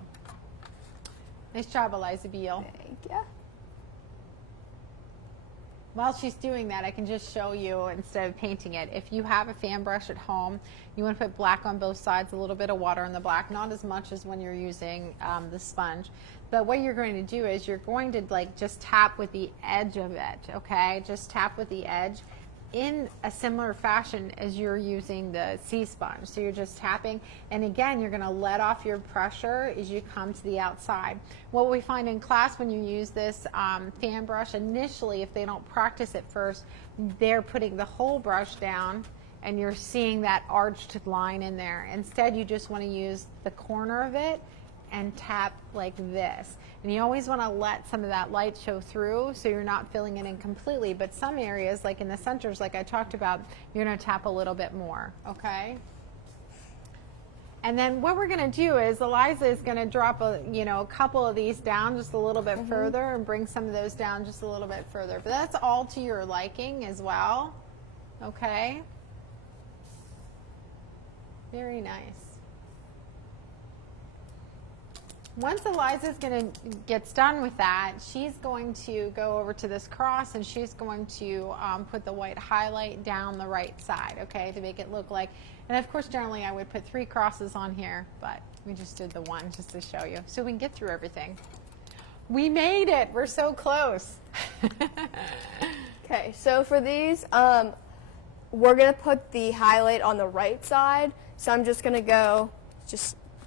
Nice job, Eliza Beal. Thank you. While she's doing that, I can just show you instead of painting it. If you have a fan brush at home, you want to put black on both sides, a little bit of water in the black, not as much as when you're using the sponge. But what you're going to do is you're going to just tap with the edge of it, okay? Just tap with the edge in a similar fashion as you're using the sea sponge. So you're just tapping, and again, you're going to let off your pressure as you come to the outside. What we find in class when you use this fan brush, initially, if they don't practice it first, they're putting the whole brush down, and you're seeing that arched line in there. Instead, you just want to use the corner of it and tap like this. And you always want to let some of that light show through so you're not filling it in completely. But some areas, like in the centers, like I talked about, you're going to tap a little bit more, okay? And then what we're going to do is Eliza is going to drop a couple of these down just a little bit further and bring some of those down just a little bit further. But that's all to your liking as well, okay? Very nice. Once Eliza's gets done with that, she's going to go over to this cross, and she's going to put the white highlight down the right side, okay, to make it look like, and of course generally I would put 3 crosses on here, but we just did the one just to show you, so we can get through everything. We made it, we're so close. Okay, so for these, we're going to put the highlight on the right side, so I'm just going to go,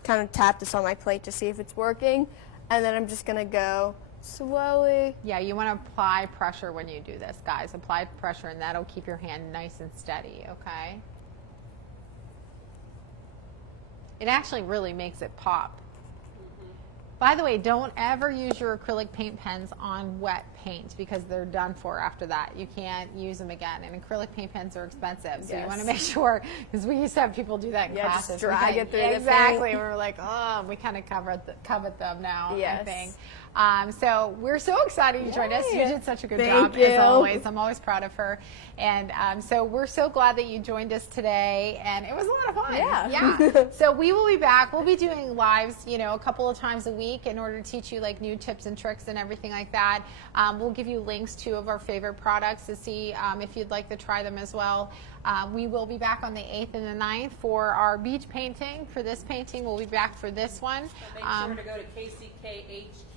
kind of tap this on my plate to see if it's working, and then I'm just going to go slowly. Yeah, you want to apply pressure when you do this, guys. Apply pressure, and that'll keep your hand nice and steady, okay? It actually really makes it pop. By the way, don't ever use your acrylic paint pens on wet paint because they're done for after that. You can't use them again. And acrylic paint pens are expensive. So you want to make sure, because we used to have people do that in classes. Just drag it through the Exactly. paint. We were like, oh, we kind of covet them now, I Yes. think. So we're so excited you joined us. You did such a good Thank job, you. as always. I'm always proud of her. And so we're so glad that you joined us today. And it was a lot of fun. Yeah. So we will be back. We'll be doing lives, a couple of times a week in order to teach you like new tips and tricks and everything like that. We'll give you links to of our favorite products to see if you'd like to try them as well. We will be back on the 8th and the 9th for our beach painting. For this painting, we'll be back for this one. So make sure to go to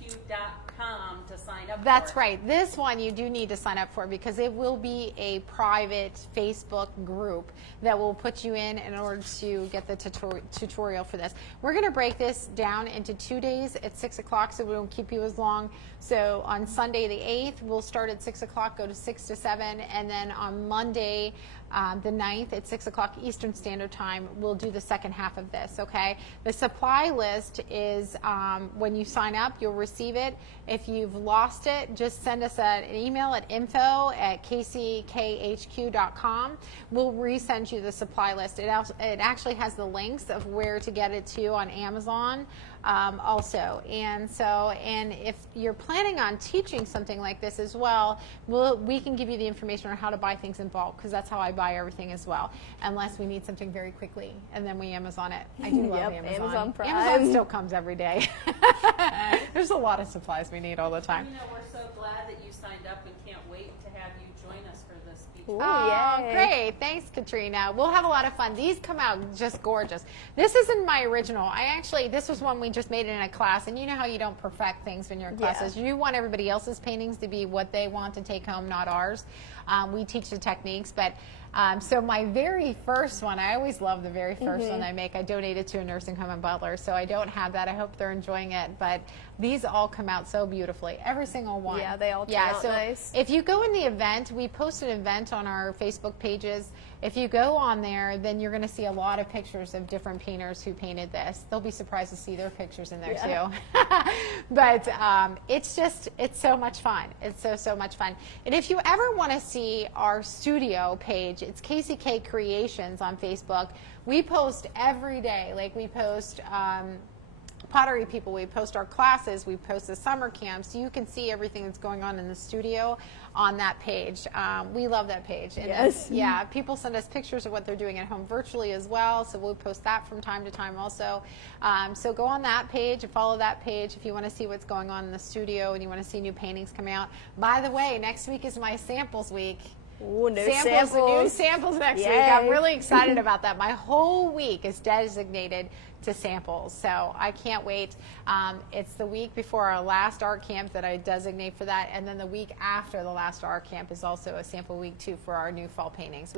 kckhq.com to sign up That's for it. right. This one you do need to sign up for because it will be a private Facebook group that will put you in order to get the tutorial for this. We're going to break this down into 2 days at 6 o'clock so we don't keep you as long. So on Sunday the 8th, we'll start at 6 o'clock, go to 6 to 7, and then on Monday the 9th at 6 o'clock Eastern Standard Time, we'll do the second half of this, okay? The supply list is when you sign up, you'll receive it. If you've lost it, just send us an email at info@kckhq.com. We'll resend you the supply list. It actually has the links of where to get it to on Amazon also. And if you're planning on teaching something like this as well, we can give you the information on how to buy things in bulk because that's how I buy everything as well, unless we need something very quickly and then we Amazon it. I do love Yep, Amazon. Amazon Prime. Amazon still comes every day. There's a lot of supplies we need all the time. We're so glad that you signed up and can't wait to have you join us for this beach. Ooh, Oh, yay. great. Thanks, Katrina. We'll have a lot of fun. These come out just gorgeous. This isn't my original. This was one we just made in a class, and you know how you don't perfect things when you're in classes. You want everybody else's paintings to be what they want to take home, not ours. We teach the techniques, but so my very first one, I always love the very first one I make. I donated to a nursing home in Butler, so I don't have that. I hope they're enjoying it, but these all come out so beautifully. Every single one. Yeah, they all turn out so nice. if you go in the event, we post an event on our Facebook pages. If you go on there, then you're going to see a lot of pictures of different painters who painted this. They'll be surprised to see their pictures in there too. But it's so much fun. It's so much fun. And if you ever want to see our studio page, it's KCK Creations on Facebook. We post every day. Like we post pottery people, we post our classes, we post the summer camps. You can see everything that's going on in the studio on that page. We love that page. And Yes. yeah, people send us pictures of what they're doing at home virtually as well, so we'll post that from time to time also. So go on that page and follow that page if you want to see what's going on in the studio and you want to see new paintings coming out. By the way, next week is my samples week. Ooh, new New samples. samples next week. Yay. I'm really excited about that. My whole week is designated to samples, so I can't wait. It's the week before our last art camp that I designate for that, and then the week after the last art camp is also a sample week too for our new fall paintings.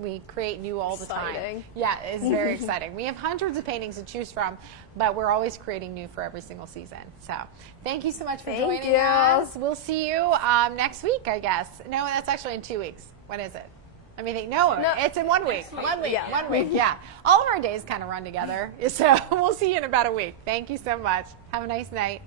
We create new all the time. Exciting. Yeah, it's very exciting. We have hundreds of paintings to choose from, but we're always creating new for every single season. So thank you so much for Thank joining you. us. We'll see you next week, I guess. No, that's actually in 2 weeks. When is it? Let me think. No, it's in 1 week. 1 week. Yeah. 1 week. Yeah. All of our days kind of run together. So we'll see you in about a week. Thank you so much. Have a nice night.